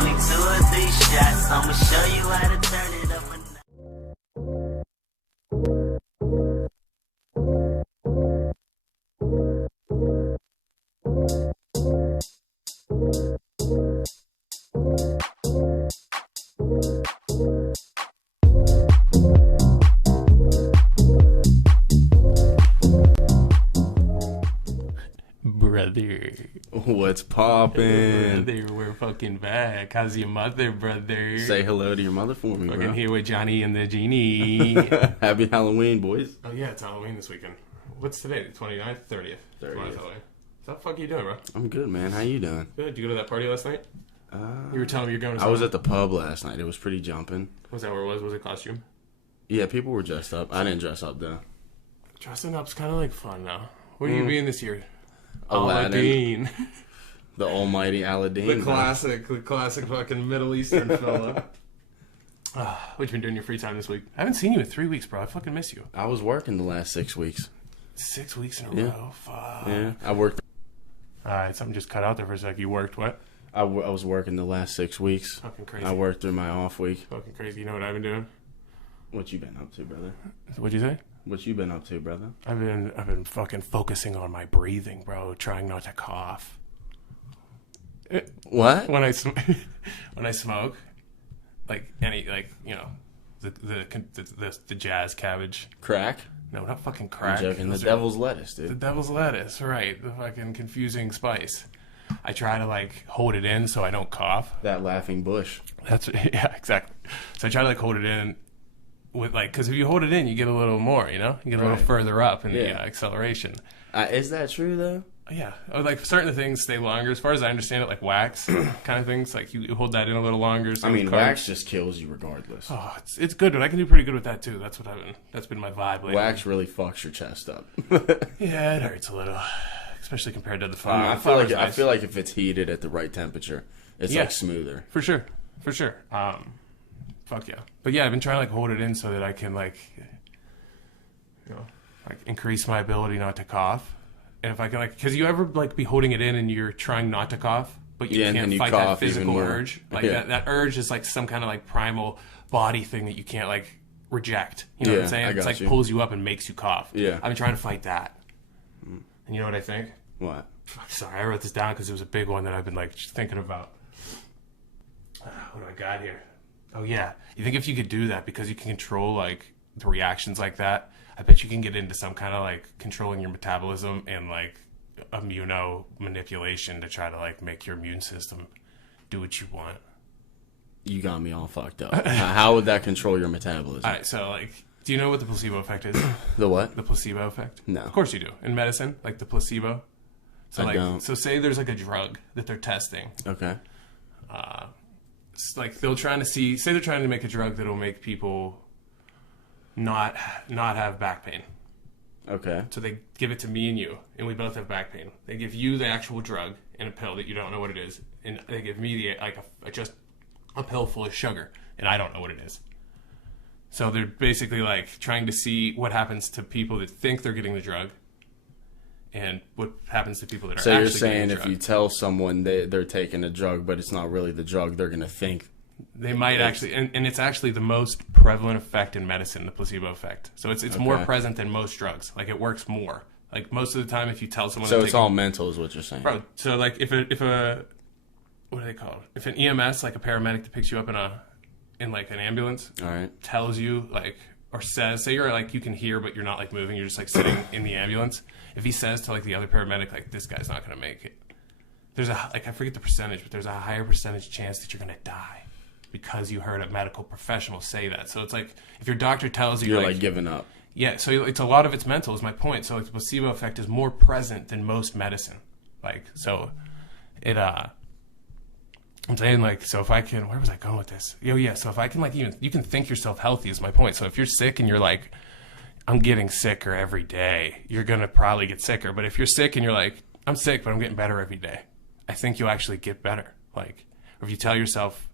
only 2 or 3 shots. I'ma show you how to turn it up. Brother. What's poppin'? Brother, we're fucking back. How's your mother, brother? Say hello to your mother for me, fucking bro. here with Johnny and the Genie. Happy Halloween, boys. Oh, yeah, it's Halloween this weekend. What's today? The 29th? 30th? 30th. What the fuck are you doing, bro? I'm good, man. How you doing? Good. Did you go to that party last night? You were telling me you're going to I was at the pub last night. It was pretty jumping. Was that where it was? Was it costume? Yeah, people were dressed up. I didn't dress up, though. Dressing up's kind of like fun, now. What are you being this year? Aladdin. The almighty Aladdin. The classic fucking Middle Eastern fella. What you been doing in your free time this week? I haven't seen you in 3 weeks, bro. I fucking miss you. I was working the last 6 weeks. 6 weeks in a row? Fuck. Yeah, I worked. Alright, something just cut out there for a sec. You worked what? I was working the last 6 weeks. Fucking crazy. I worked through my off week. Fucking crazy. You know what I've been doing? What you been up to, brother? What'd you say? What you been up to, brother? I've been fucking focusing on my breathing, bro. Trying not to cough. What? When I smoke, like any, like, you know, the jazz cabbage. Crack? No, not fucking crack. I'm joking. The devil's lettuce, dude. The devil's lettuce, right? The fucking confusing spice. I try to like hold it in so I don't cough. That laughing bush. Yeah, exactly. So I try to like hold it in with like, because if you hold it in, you get a little more, you know, you get a little further up in the acceleration. Is that true though? Yeah, or like certain things stay longer. As far as I understand it, like wax kind of things, like you hold that in a little longer. So I mean, wax just kills you regardless. Oh, it's good, but I can do pretty good with that too. That's been my vibe lately. Wax really fucks your chest up. Yeah, it hurts a little, especially compared to the fire. I feel like if it's heated at the right temperature, it's like smoother. For sure. Fuck yeah. But yeah, I've been trying to like hold it in so that I can like, you know, like increase my ability not to cough. And if I can like, because you ever like be holding it in and you're trying not to cough, but you can't fight that physical urge. Like that urge is like some kind of like primal body thing that you can't like reject. You know what I'm saying? It's like pulls you up and makes you cough. Yeah. I've been trying to fight that. And you know what I think? What? Sorry, I wrote this down because it was a big one that I've been like thinking about. What do I got here? Oh yeah, you think if you could do that because you can control like the reactions like that, I bet you can get into some kind of like controlling your metabolism and like immuno manipulation to try to like make your immune system do what you want. You got me all fucked up. How would that control your metabolism? All right, so like, do you know what the placebo effect is? The what? The placebo effect? No. Of course you do. In medicine, like the placebo. So I don't. So say there's like a drug that they're testing. Okay. Like they're trying to make a drug that'll make people not have back pain. Okay. So they give it to me and you, and we both have back pain. They give you the actual drug in a pill that you don't know what it is, and they give me just a pill full of sugar, and I don't know what it is. So they're basically like trying to see what happens to people that think they're getting the drug, and what happens to people that are actually getting the drug. So you're saying if you tell someone they're taking a drug, but it's not really the drug, they're going to think... They might actually... And it's actually the most prevalent effect in medicine, the placebo effect. So it's more present than most drugs. Like, it works more. Like, most of the time, if you tell someone... So it's all mental is what you're saying. Bro, so, like, if a... What are they called? If an EMS, like a paramedic that picks you up in like, an ambulance... All right. ...tells you, like... Or says... Say you're, like, you can hear, but you're not, like, moving. You're just, like, sitting in the ambulance... If he says to like the other paramedic, like, this guy's not going to make it, there's I forget the percentage, but there's a higher percentage chance that you're going to die because you heard a medical professional say that. So it's like if your doctor tells you, you're like giving up. Yeah, so it's a lot of it's mental is my point. So like, the placebo effect is more present than most medicine. Like, so it I'm saying like, so if I can, where was I going with this? So if I can like even you can think yourself healthy is my point. So if you're sick and you're like, I'm getting sicker every day, you're going to probably get sicker. But if you're sick and you're like, I'm sick, but I'm getting better every day, I think you'll actually get better. Like, or if you tell yourself,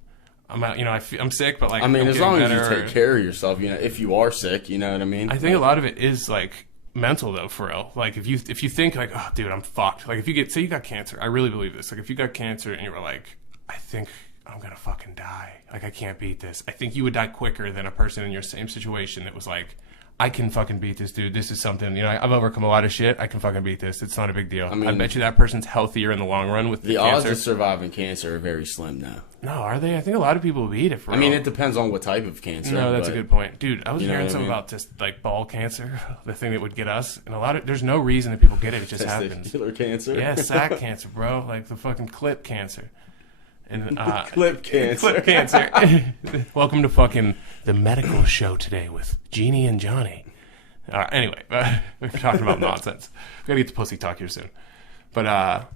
I'm sick, but like, I mean, I'm as long as better, you take care of yourself, you know, if you are sick, you know what I mean? I think a lot of it is like mental though, for real. Like if you think like, oh dude, I'm fucked. Like if you say you got cancer, I really believe this. Like if you got cancer and you were like, I think I'm gonna fucking die. Like, I can't beat this. I think you would die quicker than a person in your same situation that was like, I can fucking beat this, dude. This is something, you know, I've overcome a lot of shit. I can fucking beat this. It's not a big deal. I mean, I bet you that person's healthier in the long run with the cancer. The odds of surviving cancer are very slim now. No, are they? I think a lot of people beat it for I mean, it depends on what type of cancer. No, that's a good point. Dude, I was hearing something about just, like, ball cancer, the thing that would get us. And there's no reason that people get it. It just happens. Testicular cancer? Yeah, sac cancer, bro. Like, the fucking clip cancer. And clip cancer. Clip cancer. Welcome to fucking the medical show today with Jeannie and Johnny. Anyway, we're talking about nonsense. We gotta get to pussy talk here soon. But,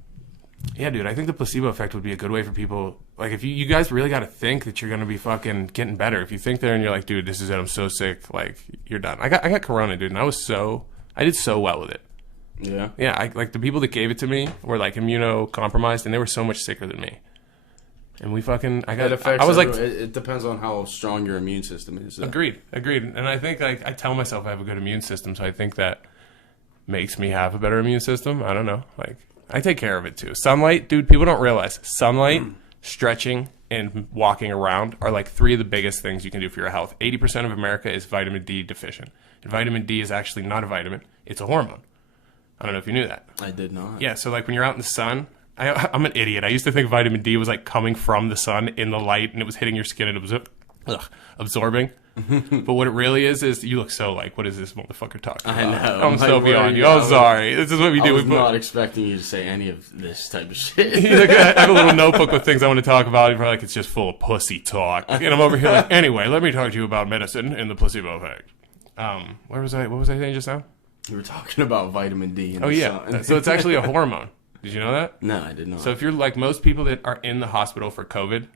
yeah, dude, I think the placebo effect would be a good way for people. Like, if you guys really gotta think that you're gonna be fucking getting better. If you think there and you're like, dude, this is it, I'm so sick, like, you're done. I got corona, dude, and I did so well with it. Yeah? Yeah, like, the people that gave it to me were, like, immunocompromised, and they were so much sicker than me. And we fucking, it depends on how strong your immune system is. So. Agreed. And I think, like, I tell myself I have a good immune system, so I think that makes me have a better immune system. I don't know. Like, I take care of it too. Sunlight, dude, people don't realize. Sunlight, stretching, and walking around are like 3 of the biggest things you can do for your health. 80% of America is vitamin D deficient. And vitamin D is actually not a vitamin. It's a hormone. I don't know if you knew that. I did not. Yeah, so, like, when you're out in the sun, I'm an idiot. I used to think vitamin D was like coming from the sun in the light and it was hitting your skin and it was absorbing. But what it really is you look so like, what is this motherfucker talking about? I know. I'm so beyond you. Oh, sorry. This is what we do. I was not expecting you to say any of this type of shit. Like, I have a little notebook with things I want to talk about. You're probably like, it's just full of pussy talk. And I'm over here like, anyway, let me talk to you about medicine and the placebo effect. What was I saying just now? You were talking about vitamin D. Oh, yeah. Sun. So it's actually a hormone. Did you know that? No, I did not. So if you're like most people that are in the hospital for COVID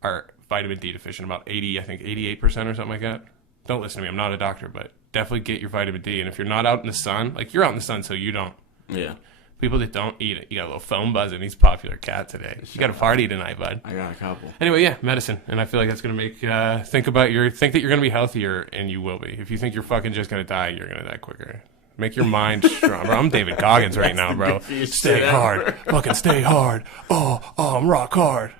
are vitamin D deficient, about 88% or something like that. Don't listen to me. I'm not a doctor, but definitely get your vitamin D. And if you're not out in the sun, like you're out in the sun so you don't. Yeah. People that don't eat it. You got a little phone buzzing. He's a popular cat today. You got a party tonight, bud. I got a couple. Anyway, yeah, medicine. And I feel like that's going to make think that you're going to be healthier, and you will be. If you think you're fucking just going to die, you're going to die quicker. Make your mind strong, bro. I'm David Goggins right now, bro. Stay hard. Fucking stay hard. Oh, I'm rock hard.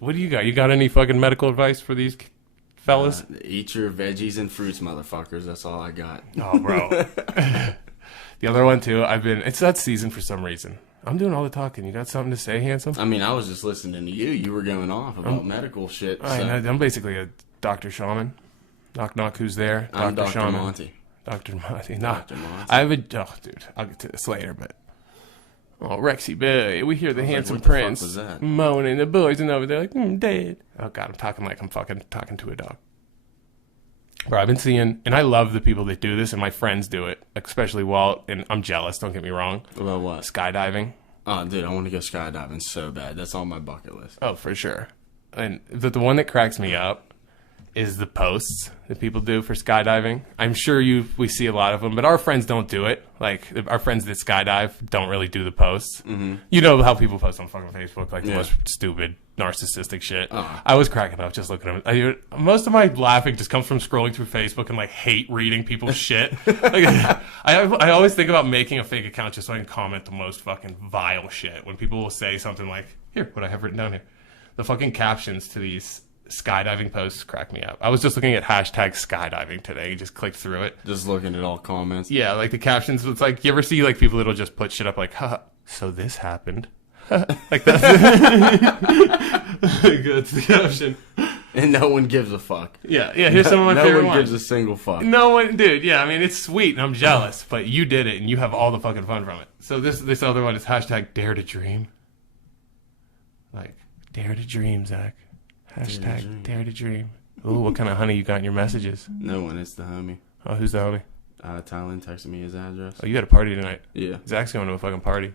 What do you got? You got any fucking medical advice for these fellas? Eat your veggies and fruits, motherfuckers. That's all I got. Oh, bro. The other one, too, it's that season for some reason. I'm doing all the talking. You got something to say, handsome? I mean, I was just listening to you. You were going off about medical shit. So. I'm basically a Dr. Shaman. Knock, knock, who's there? I'm Dr. Shaman. Monty. Dr. Monty. Nah. Dr. Monty. I have dude, I'll get to this later, but. Oh, Rexy boy, we hear the handsome what prince the fuck was that? moaning. The boys and over there like, dead. Oh, God, I'm talking like I'm fucking talking to a dog. Bro, I've been seeing, and I love the people that do this, and my friends do it, especially Walt, and I'm jealous, don't get me wrong. About what? Skydiving. Oh, dude, I want to go skydiving so bad. That's on my bucket list. Oh, for sure. And the one that cracks me up is the posts that people do for skydiving. I'm sure we see a lot of them, but our friends don't do it. Like, our friends that skydive don't really do the posts. Mm-hmm. You know how people post on fucking Facebook, like the most stupid, narcissistic shit. I was cracking up just looking at them. Most of my laughing just comes from scrolling through Facebook and, like, hate reading people's shit. Like, I always think about making a fake account just so I can comment the most fucking vile shit. When people will say something like, here, what I have written down here. The fucking captions to these skydiving posts crack me up. I was just looking at hashtag skydiving today. Just clicked through it. Just looking at all comments. Yeah, like the captions. It's like, you ever see like people that'll just put shit up like, huh, so this happened. Like that's that's the caption. And no one gives a fuck. Yeah. Here's some of my favorite ones. No one gives a single fuck. No one, dude. Yeah, I mean it's sweet, and I'm jealous, but you did it, and you have all the fucking fun from it. So this other one is hashtag dare to dream. Like dare to dream, Zach. Hashtag dare to dream. Ooh, what kind of honey you got in your messages? No one. It's the homie. Oh, who's the homie? Thailand texted me his address. Oh, you got a party tonight? Yeah. Zach's going to a fucking party.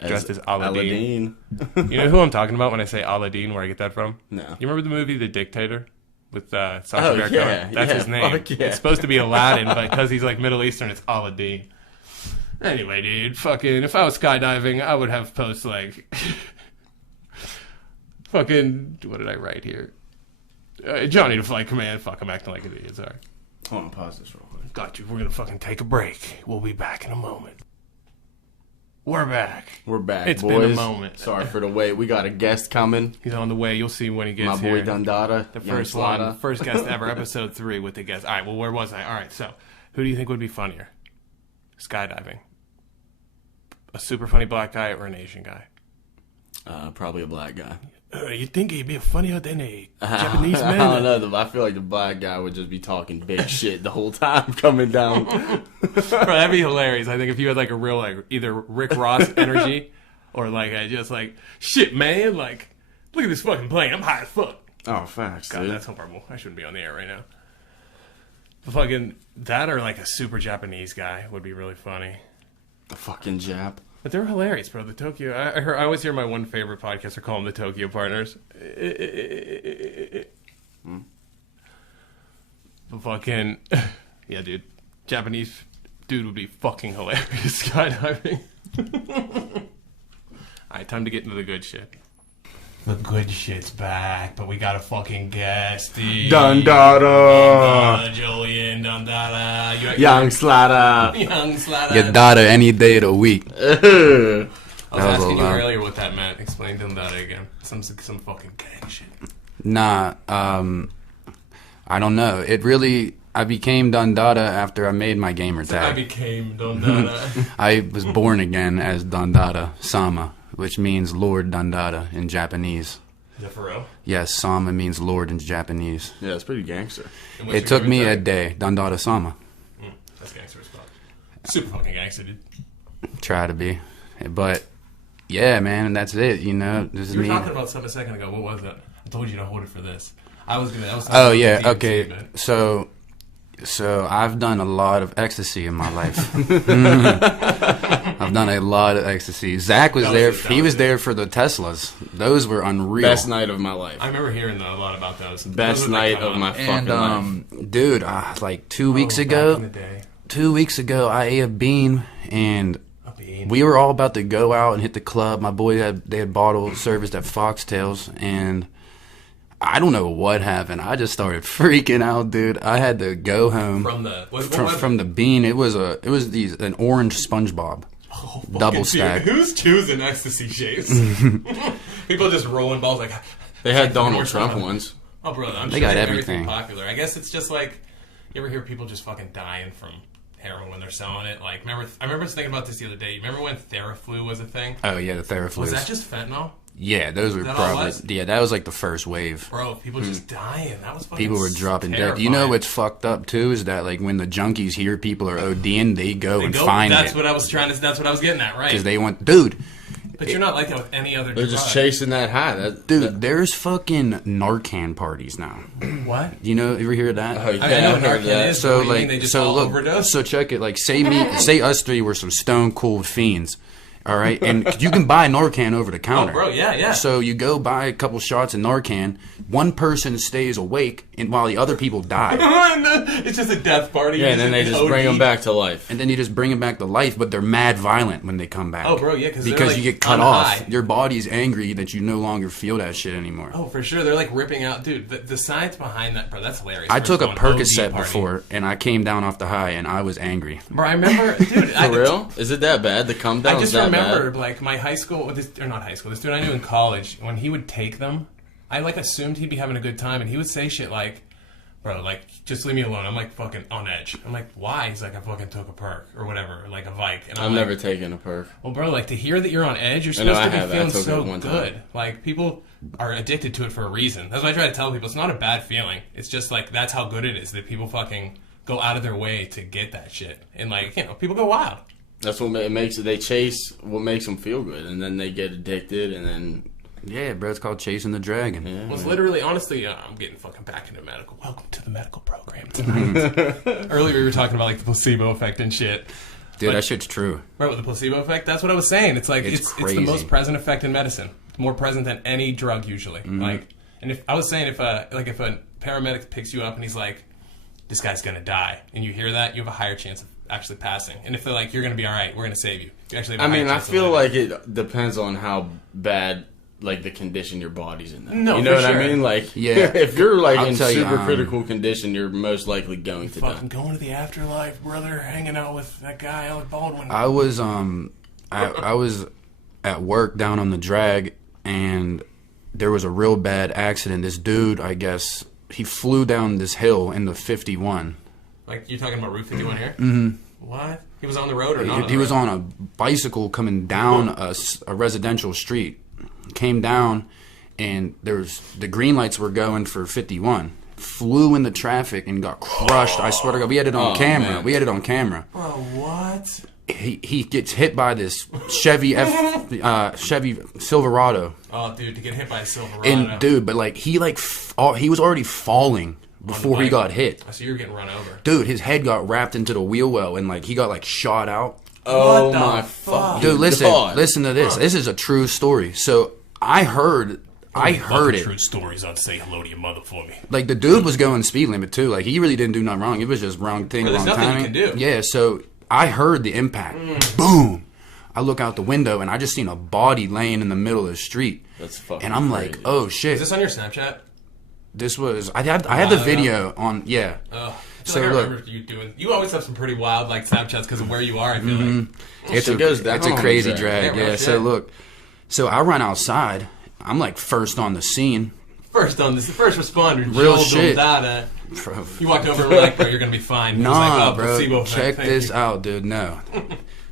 Dressed as Aladdin. You know who I'm talking about when I say Aladdin, where I get that from? No. You remember the movie The Dictator? With Sacha Baron Cohen? Yeah, That's his name. Yeah. It's supposed to be Aladdin, but because he's like Middle Eastern, it's Aladdin. Anyway, dude, fucking, if I was skydiving, I would have posts like... Fucking, what did I write here? Johnny to flight command. Fuck, I'm acting like an idiot. Sorry. Hold on, pause this real quick. Got you. We're gonna fucking take a break. We'll be back in a moment. We're back. We're back, It's boys. been a moment. Sorry for the wait. We got a guest coming. He's on the way. You'll see when he gets My here. boy Dondada. The first one. First guest ever. Episode 3 with the guest. All right, well, where was I? All right, so who do you think would be funnier? Skydiving. A super funny black guy or an Asian guy? Probably a black guy. You think he'd be funnier than a Japanese I man? don't know. I feel like the black guy would just be talking big shit the whole time coming down. Bro, that'd be hilarious. I think if you had like a real like either Rick Ross energy or like I just like shit, man. Like look at this fucking plane. I'm high as fuck. Oh, facts, God, dude. that's horrible. I shouldn't be on the air right now. But fucking that or like a super Japanese guy would be really funny. The fucking Jap. But they're hilarious, bro. The Tokyo. I always hear my one favorite podcaster call them the Tokyo Partners. But fucking yeah, dude. Japanese dude would be fucking hilarious skydiving. Alright, time to get into the good shit. The good shit's back, but we got a fucking guest. Dondada. Julian, Dondada. Young Slatter. Young Slatter. Your daughter any day of the week. I was asking you lot. earlier what that meant. Explain Dondada again. Some fucking gang shit. Nah, I don't know. I became Dondada after I made my gamer I tag. became Dondada. I was born again as Dondada Sama, which means Lord Dondada in Japanese. Is that for real? Yes, Sama means Lord in Japanese. Yeah, it's pretty gangster. And what's It your took me gamer a tag? day. Dondada Sama. That's gangster as fuck. Super fucking gangster, dude. Try to be. But, yeah, man, that's it, you know. This is You were me. talking about something a second ago. What was that? I told you to hold it for this. I was talking Oh, about yeah, the DMC okay. bit. So I've done a lot of ecstasy in my life. I've done a lot of ecstasy. Zach was That was there. it, that He was was there for the Teslas. Those were unreal. Best night of my life. I remember hearing a lot about those. Best Those were night like, of my And fucking life. dude, like 2 weeks back in ago, the day. 2 weeks ago, I ate a bean, and A bean. we were all about to go out and hit the club. My boy they had bottle serviced at Foxtails, and I don't know what happened. I just started freaking out, dude. I had to go home From the what was it? from the bean. It was an orange SpongeBob. Oh, double fucking stack. dude. Who's choosing ecstasy shapes? People just rolling balls like. They had Fucking Donald orange Trump one. ones. Oh, bro, I'm They sure got everything everything. popular. I guess it's just like you ever hear people just fucking dying from heroin when they're selling it. Like, I remember thinking about this the other day. You remember when Theraflu was a thing? Oh yeah, the Theraflu. Was that just fentanyl? Yeah, those were that all it probably was? that was like the first wave. Bro, people just dying. That was fucking People were dropping dead. terrifying. You know what's fucked up too is that like when the junkies hear people are ODing, they go They and go- find That's it what I was trying to. That's what I was getting at, right? because they want, dude. But you're not like that with any other. They're just chasing that high. Dude, there's fucking Narcan parties now. What? You know, ever hear of that? Oh, yeah. I know I what heard Narcan that. is. So but what do you mean like, they just so all look, overdose? so check it. Like, say us three were some stone cold fiends, all right, and you can buy Narcan over the counter. Oh, bro, yeah. So you go buy a couple shots of Narcan. One person stays awake, and while the other people die. It's just a death party. Yeah, and then they just bring them back to life. And then you just bring them back to life, but they're mad violent when they come back. Oh, bro, yeah, because you get cut off. Your body's angry that you no longer feel that shit anymore. Oh, for sure. They're like ripping out. Dude, the science behind that, bro, that's hilarious. I took a First going OD Percocet party. before, and I came down off the high, and I was angry. Bro, I remember, dude. For real? Is it that bad? The come down I is just that remember, bad? like, my high school, or not high school, this dude I knew in college, when he would take them, I, like, assumed he'd be having a good time, and he would say shit like, bro, like, just leave me alone. I'm, like, fucking on edge. I'm like, why? He's like, I fucking took a perk, or whatever, or, like, a Vike. And I've I'm like, never taken a perk. well, bro, like, to hear that you're on edge, you're I know supposed to I be have. I feeling took it so one time. good. Like, people are addicted to it for a reason. That's what I try to tell people. It's not a bad feeling. It's just, like, that's how good it is, that people fucking go out of their way to get that shit. And, like, you know, people go wild. That's what it makes it. They chase what makes them feel good, and then they get addicted, and then Yeah, bro, it's called chasing the dragon. yeah. Was literally, honestly, I'm getting fucking back into medical. Welcome to the medical program tonight. Earlier we were talking about like the placebo effect and shit. Dude, But- that shit's true. Right, with the placebo effect, that's what I was saying. It's like It's it's the crazy. most present effect in medicine, more present than any drug usually. Like, and if I was saying if a paramedic picks you up and he's like, this guy's gonna die, and you hear that, you have a higher chance of actually passing. And if they're like, you're gonna be all right, we're gonna save you, you actually have a I mean, higher I chance of feel living. like it depends on how bad, like, the condition your body's in. Though. No, you know for what sure. I mean? Like, Yeah. if you're like I'll in tell you, super critical condition, you're most likely going to fucking die. going to the afterlife, brother, hanging out with that guy Alec Baldwin. I was I was at work down on the drag, and there was a real bad accident. This dude, I guess, he flew down this hill in the 51. Like, you're talking about Route 51 here? Mm-hmm. What? He was on the road or not? He was on a bicycle coming down a residential street. Came down, and the green lights were going for 51. Flew into traffic and got crushed. I swear to God, we had it on camera. Man. We had it on camera. Bro, what? He gets hit by this Chevy Silverado. Oh, dude, to get hit by a Silverado. And dude, but like he was already falling before he got hit. So you were getting run over. Dude, his head got wrapped into the wheel well, and like he got like shot out. Oh my fuck. Dude, listen to this. This is a true story. So I heard it. True stories on Say Hello to Your Mother for me. Like the dude was going speed limit too. Like he really didn't do nothing wrong. It was just wrong thing, wrong timing. You can do. Yeah. So I heard the impact. Boom. I look out the window and I just seen a body laying in the middle of the street. That's fucking. And I'm crazy. like, oh shit. Is this on your Snapchat? This was I had the video on. Yeah. Oh. So I look, remember you doing. You always have some pretty wild like Snapchats because of where you are. I feel like it's a crazy drag. Yeah. So look, so I run outside. I'm like first on the scene. First responder. Real shit. Dondada. You walked over and were like, bro, you're gonna be fine. Nah, like, oh, bro. Check this out, dude. No.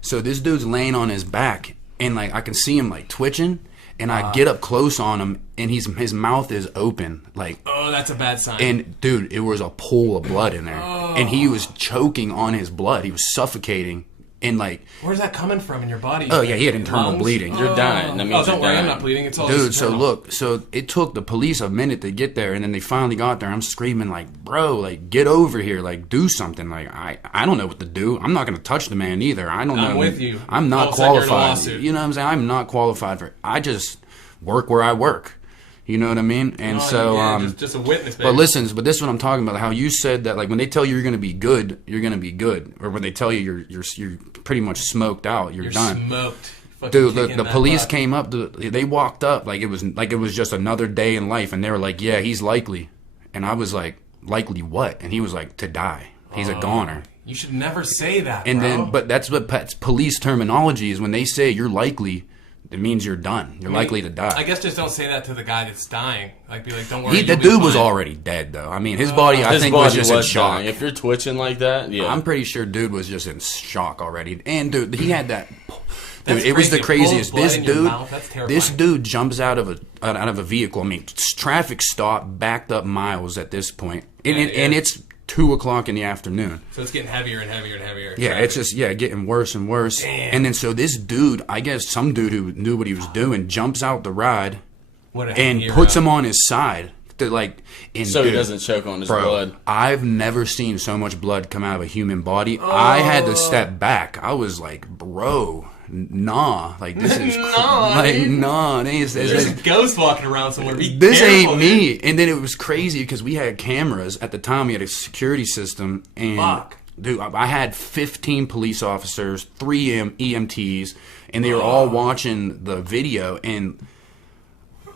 So this dude's laying on his back, and like I can see him like twitching. And I get up close on him, and his mouth is open, like. Oh, that's a bad sign. And dude, it was a pool of blood in there, and he was choking on his blood. He was suffocating, and like. Where's that coming from in your body? Oh yeah, he had internal bleeding. You're dying. That means don't worry, I'm not bleeding. It's all. Dude, so look, so it took the police a minute to get there, and then they finally got there. I'm screaming like, bro, like get over here, like do something. Like I don't know what to do. I'm not gonna touch the man either. I don't know. I'm with you. I'm not qualified. You know what I'm saying? I'm not qualified for it. I just work where I work. You know what I mean? And just a witness, baby. But this is what I'm talking about. How you said that, like when they tell you you're gonna be good, you're gonna be good, or when they tell you you're pretty much smoked out, you're done. Smoked. Dude, look, the police came up. They walked up like it was just another day in life, and they were like, "Yeah, he's likely," and I was like, "Likely what?" And he was like, "To die. He's a goner." You should never say that. And bro. then, but that's what police terminology is. When they say you're likely, it means you're done. You're likely to die. I guess just don't say that to the guy that's dying. Like, be like, don't worry. The dude was already dead, though. I mean, his body, I think, was just in shock. Dying. If you're twitching like that, yeah. I'm pretty sure dude was just in shock already. And dude, he had that. Dude, it was the craziest. This dude jumps out of a vehicle. I mean, traffic stop, backed up miles at this point, and it's 2:00 in the afternoon. So it's getting heavier and heavier and heavier. Yeah, it's just getting worse and worse. Damn. And then so this dude, I guess some dude who knew what he was doing, jumps out the ride and puts him on his side. He doesn't choke on his blood. I've never seen so much blood come out of a human body. I had to step back. I was like, bro, nah. Like, this is nah. There's a ghost walking around somewhere. This ain't me. And then it was crazy because we had cameras. At the time, we had a security system. And dude, I had 15 police officers, 3 EMTs, and they were all watching the video. And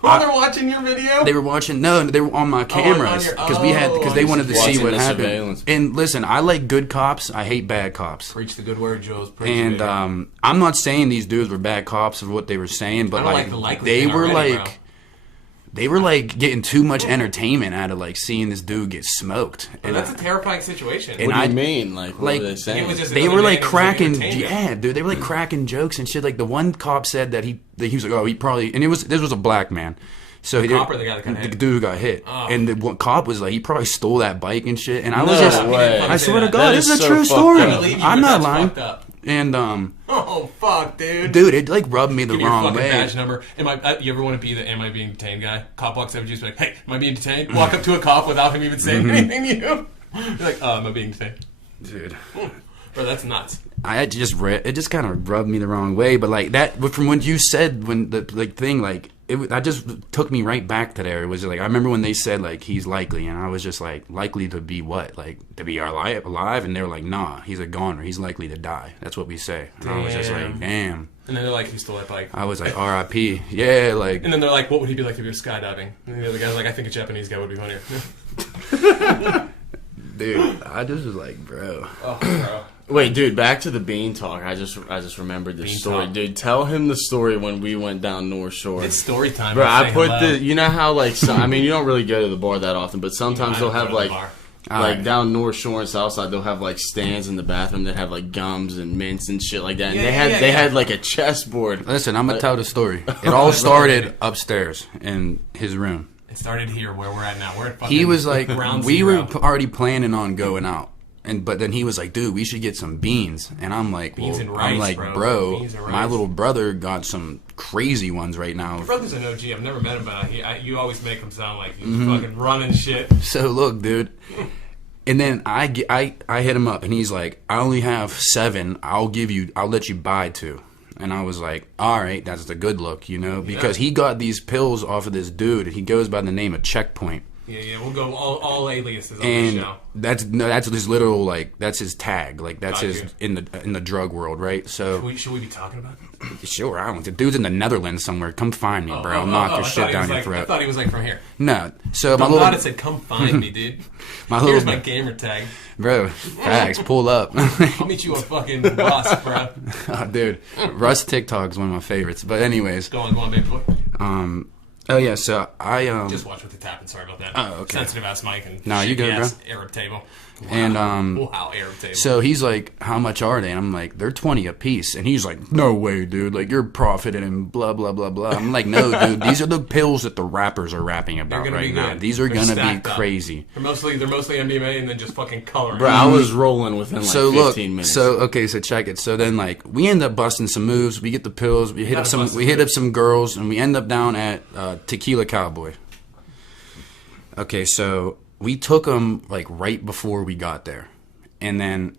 they're watching your video? They were watching. No, they were on my cameras because they wanted to see what happened. And listen, I like good cops. I hate bad cops. Preach the good word, Jules. And I'm not saying these dudes were bad cops of what they were saying, but they were like getting too much entertainment out of like seeing this dude get smoked. And that's a terrifying situation. What do you mean? Like, what were they saying? They were like cracking, dude. They were like cracking jokes and shit. Like the one cop said that he was like, oh, he probably, and this was a black man. So the cop or the guy that got hit? The dude who got hit. Oh. And the cop was like, he probably stole that bike and shit. And I was I swear to God, this is a true story. I'm not lying. And oh fuck, dude! Dude, it like rubbed me the wrong way. Badge number. You ever want to be the "Am I being detained" guy? Cop walks up to you, like, "Hey, am I being detained?" Walk up to a cop without him even saying anything to you. You're like, "Oh, am I being detained?" Dude, bro, that's nuts. It just kind of rubbed me the wrong way. But like that, from what you said, when the thing that just took me right back to there. It was like I remember when they said like he's likely, and I was just like, likely to be what? Like to be alive? And they were like, nah, he's a goner. He's likely to die. That's what we say. And I was just like, damn. And then they're like, he stole that bike. I was like, R.I.P. Yeah, like. And then they're like, what would he be like if he was skydiving? And the other guy's like, I think a Japanese guy would be funnier. Dude, I just was like, bro. Oh, bro. Wait, dude, back to the bean talk. I just remembered this Bean story. talk. Dude, tell him the story when we went down North Shore. It's story time. Bro, Let's I say put hello. you know how, like, I mean, you don't really go to the bar that often, but sometimes I they'll don't have, go to the like, bar. Alright. down North Shore and Southside, they'll have, like, stands in the bathroom that have, like, gums and mints and shit like that. And Yeah, they had, like, a chessboard. Listen, I'm gonna tell the story. It all started upstairs in his room. It started here where we're at now. We're at fucking He was like, ground we zero. were already planning on going out, but then he was like, dude, we should get some beans. And I'm like, Beans and I'm rice, like, bro. Beans and my rice. little brother got some crazy ones right now. Your brother's an OG. I've never met him, but you always make him sound like he's Mm-hmm. fucking running shit. So look, dude. And then I hit him up, and he's like, I only have 7. I'll let you buy 2. And I was like, all right, that's the good look, you know, because he got these pills off of this dude. He goes by the name of Checkpoint. Yeah, we'll go all aliases on And the show. that's his literal, like, that's his tag, like, that's Got his you. in the drug world, right? So Should we be talking about it? sure, I don't. The dude's in the Netherlands somewhere. Come find me, bro. I'll knock your shit down your I throat. thought he was like from here. No, so my Dondada little said, "Come find me, dude. my Here's little my gamer tag. bro, facts, pull up, I'll meet you at fucking Rust, bro. oh, dude. Russ TikTok is one of my favorites. But anyways, Go on, baby boy. oh yeah, so I Just watch what the tapping. Sorry about that. Oh, okay. Sensitive ass mic and Nah, you good, shitty-ass Arab table. Wow. And, wow, Arab table. So he's like, how much are they? And I'm like, they're 20 a piece. And he's like, no way, dude. Like, you're profiting and blah, blah, blah, blah. I'm like, no, dude. These are the pills that the rappers are rapping about gonna right be now. good. These are They're going to be stacked up. crazy. they're mostly MDMA and then just fucking coloring. Bro, I was rolling within, like, So 15 look, minutes. so check it. So then, like, we end up busting some moves. We get the pills. We hit up some girls, and we end up down at Tequila Cowboy. Okay, so we took them like right before we got there, and then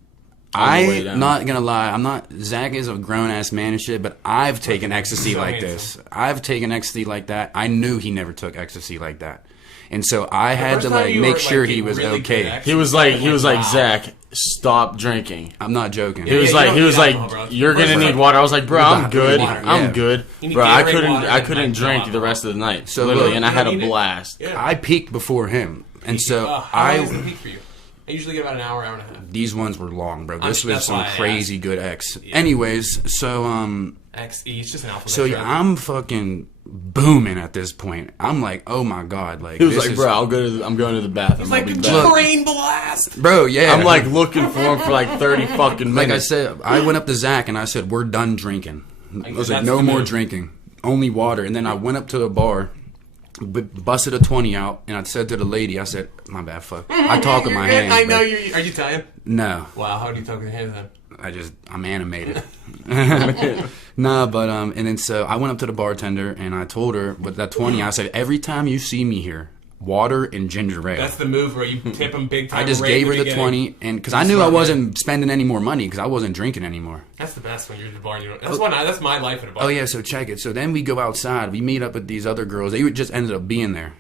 way down. not gonna lie, Zach is a grown ass man and shit, but I've taken ecstasy so like this. I've taken ecstasy like that. I knew he never took ecstasy like that, and so I had to like make sure he was okay. he was like, wow. Zach, stop drinking. I'm not joking. He was you like, don't need alcohol, bro. you're gonna First, need like, water. I was like, bro, I'm water, good. water, I'm yeah. good, You need bro. I Gatorade water couldn't and, like, drink no the rest of the night. So Literally, look, and I had a you don't need it. blast. Yeah. I peaked before him, and so How long is the peak for you? I usually get about an hour and a half. these ones were long, bro. This was that's some why I crazy good X. Anyways, so XE, it's just an alphabet. So drug. I'm fucking booming at this point. I'm like, oh my god, like He was this like, is, bro, I'm going to the bathroom. It's I'll like be a back. brain blast. bro, yeah. I'm like looking for him for like 30 fucking like I minutes. said, I went up to Zach and I said, we're done drinking. I was like, that's no the more move. drinking, only water. And then I went up to the bar, busted a 20 out, and I said to the lady, I said, my bad, fuck. I talk with my hands. I know bro. you. Are you Italian? No. Wow, how do you talk with your hands then? I'm animated. Nah, but and then so I went up to the bartender and I told her with that 20, I said, every time you see me here, water and ginger ale. That's the move where you tip them big time. I just right gave in her the beginning. 20, and because I knew I wasn't spending any more money because I wasn't drinking anymore. That's the best when you're at the bar. And you don't, that's my life at a bar. Oh yeah, so check it. So then we go outside. We meet up with these other girls. They just ended up being there,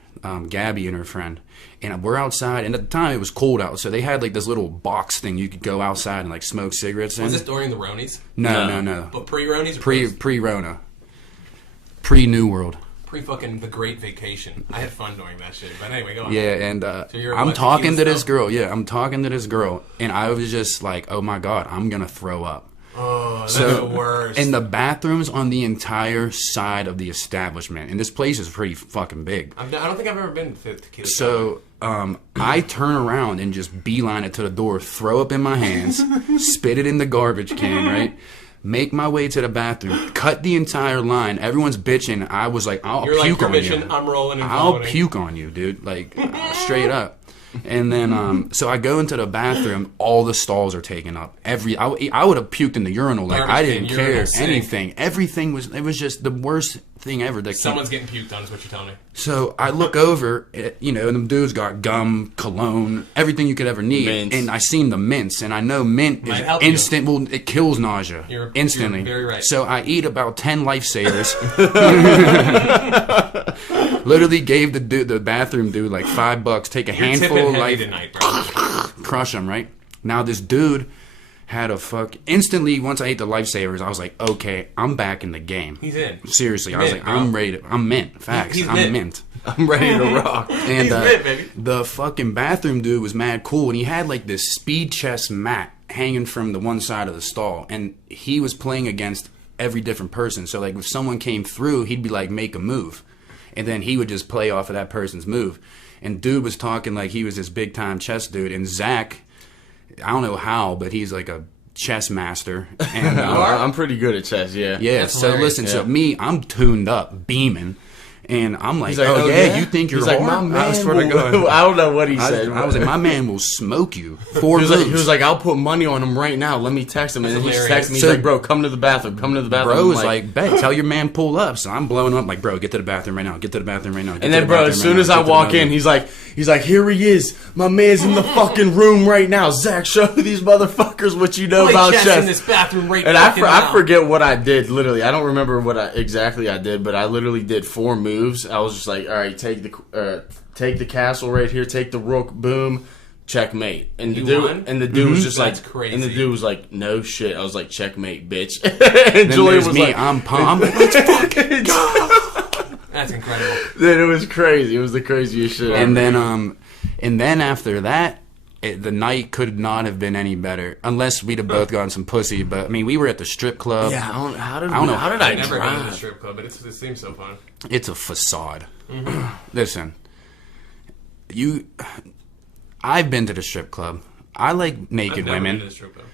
Gabby and her friend. And we're outside, and at the time it was cold out, so they had like this little box thing you could go outside and like smoke cigarettes in. Was this during the Ronies? No. But pre-Ronies? Or Pre-Rona, pre-New World. Pre-fucking The Great Vacation. I had fun during that shit. But anyway, go on. Yeah, and you're I'm what, talking to tequila this stuff? girl. Yeah, I'm talking to this girl, and I was just like, oh my god, I'm gonna throw up. Oh, that's the worst. And the bathrooms on the entire side of the establishment, and this place is pretty fucking big. I don't think I've ever been to Tequila. So I turn around and just beeline it to the door, throw up in my hands, spit it in the garbage can, right? Make my way to the bathroom, cut the entire line. Everyone's bitching. I was like, I'll You're puke like on you. permission. I'm rolling and I'll vomiting. puke on you, dude. Like, straight up. And then, so I go into the bathroom. All the stalls are taken up. I would have puked in the urinal. Like, I didn't Garbage can, care. urinal, sink. Anything. Everything was, it was just the worst thing ever. That Someone's getting puked on is what you're telling me. So I look over, and them dudes got gum, cologne, everything you could ever need. Mints. And I seen the mints, and I know mint Might is help you. instant. Well, it kills nausea You're instantly. very right. So I eat about 10 lifesavers. Literally gave the bathroom dude like $5. Take a You're handful tipping of heavy life, tonight, bro. crush them. Right now, this dude had a instantly. Once I ate the lifesavers, I was like, okay, I'm back in the game. He's in. Seriously, I Mint, was like, bro. I'm ready. I'm mint. Facts. He's I'm mint. mint. I'm ready to rock. And He's mint, baby. the fucking bathroom dude was mad cool, and he had like this speed chess mat hanging from the one side of the stall, and he was playing against every different person. So like if someone came through, he'd be like, make a move, and then he would just play off of that person's move. And dude was talking like he was this big time chess dude, and Zach, I don't know how, but he's like a chess master. And I'm pretty good at chess. Yeah. Yeah. That's So hilarious. listen, so me, I'm tuned up, beaming. And I'm like, He's like, oh yeah, you think you're He's like, hard? my man I swear to will- God. I don't know what he said. I was like, my man will smoke you. 4 He moves. was like, I'll put money on him right now. Let me text him. And then he That's texted me. He's So- like, bro, come to the bathroom. Come to the bathroom. Bro I'm was like, bet, tell your man pull up. So I'm blowing up like, bro, get to the bathroom right now. Get to the bathroom right now. and then, bro, as soon as I walk in, he's like, here he is. My man's in the fucking room right now. Zach, show these motherfuckers what you know Play about chess chess. in this bathroom right And fucking I now. forget what I did. Literally, I don't remember what exactly I did, but I literally did 4 moves. I was just like, all right, take the castle right here, take the rook, boom, checkmate. And the You dude, won? and the dude was just That's like, crazy. and the dude was like, no shit. I was like, checkmate, bitch. And Then Julian there's was me. like, I'm pumped. Let's fucking That's incredible. then it was crazy. It was the craziest shit. And ever. then after that, the night could not have been any better unless we'd have both gotten some pussy. But I mean, we were at the strip club. yeah, how did I don't know. how did I I never gone to the drive? strip club, but it seems so fun. It's a facade. Listen, I've been to the strip club. I like I've naked never been women. to the strip club.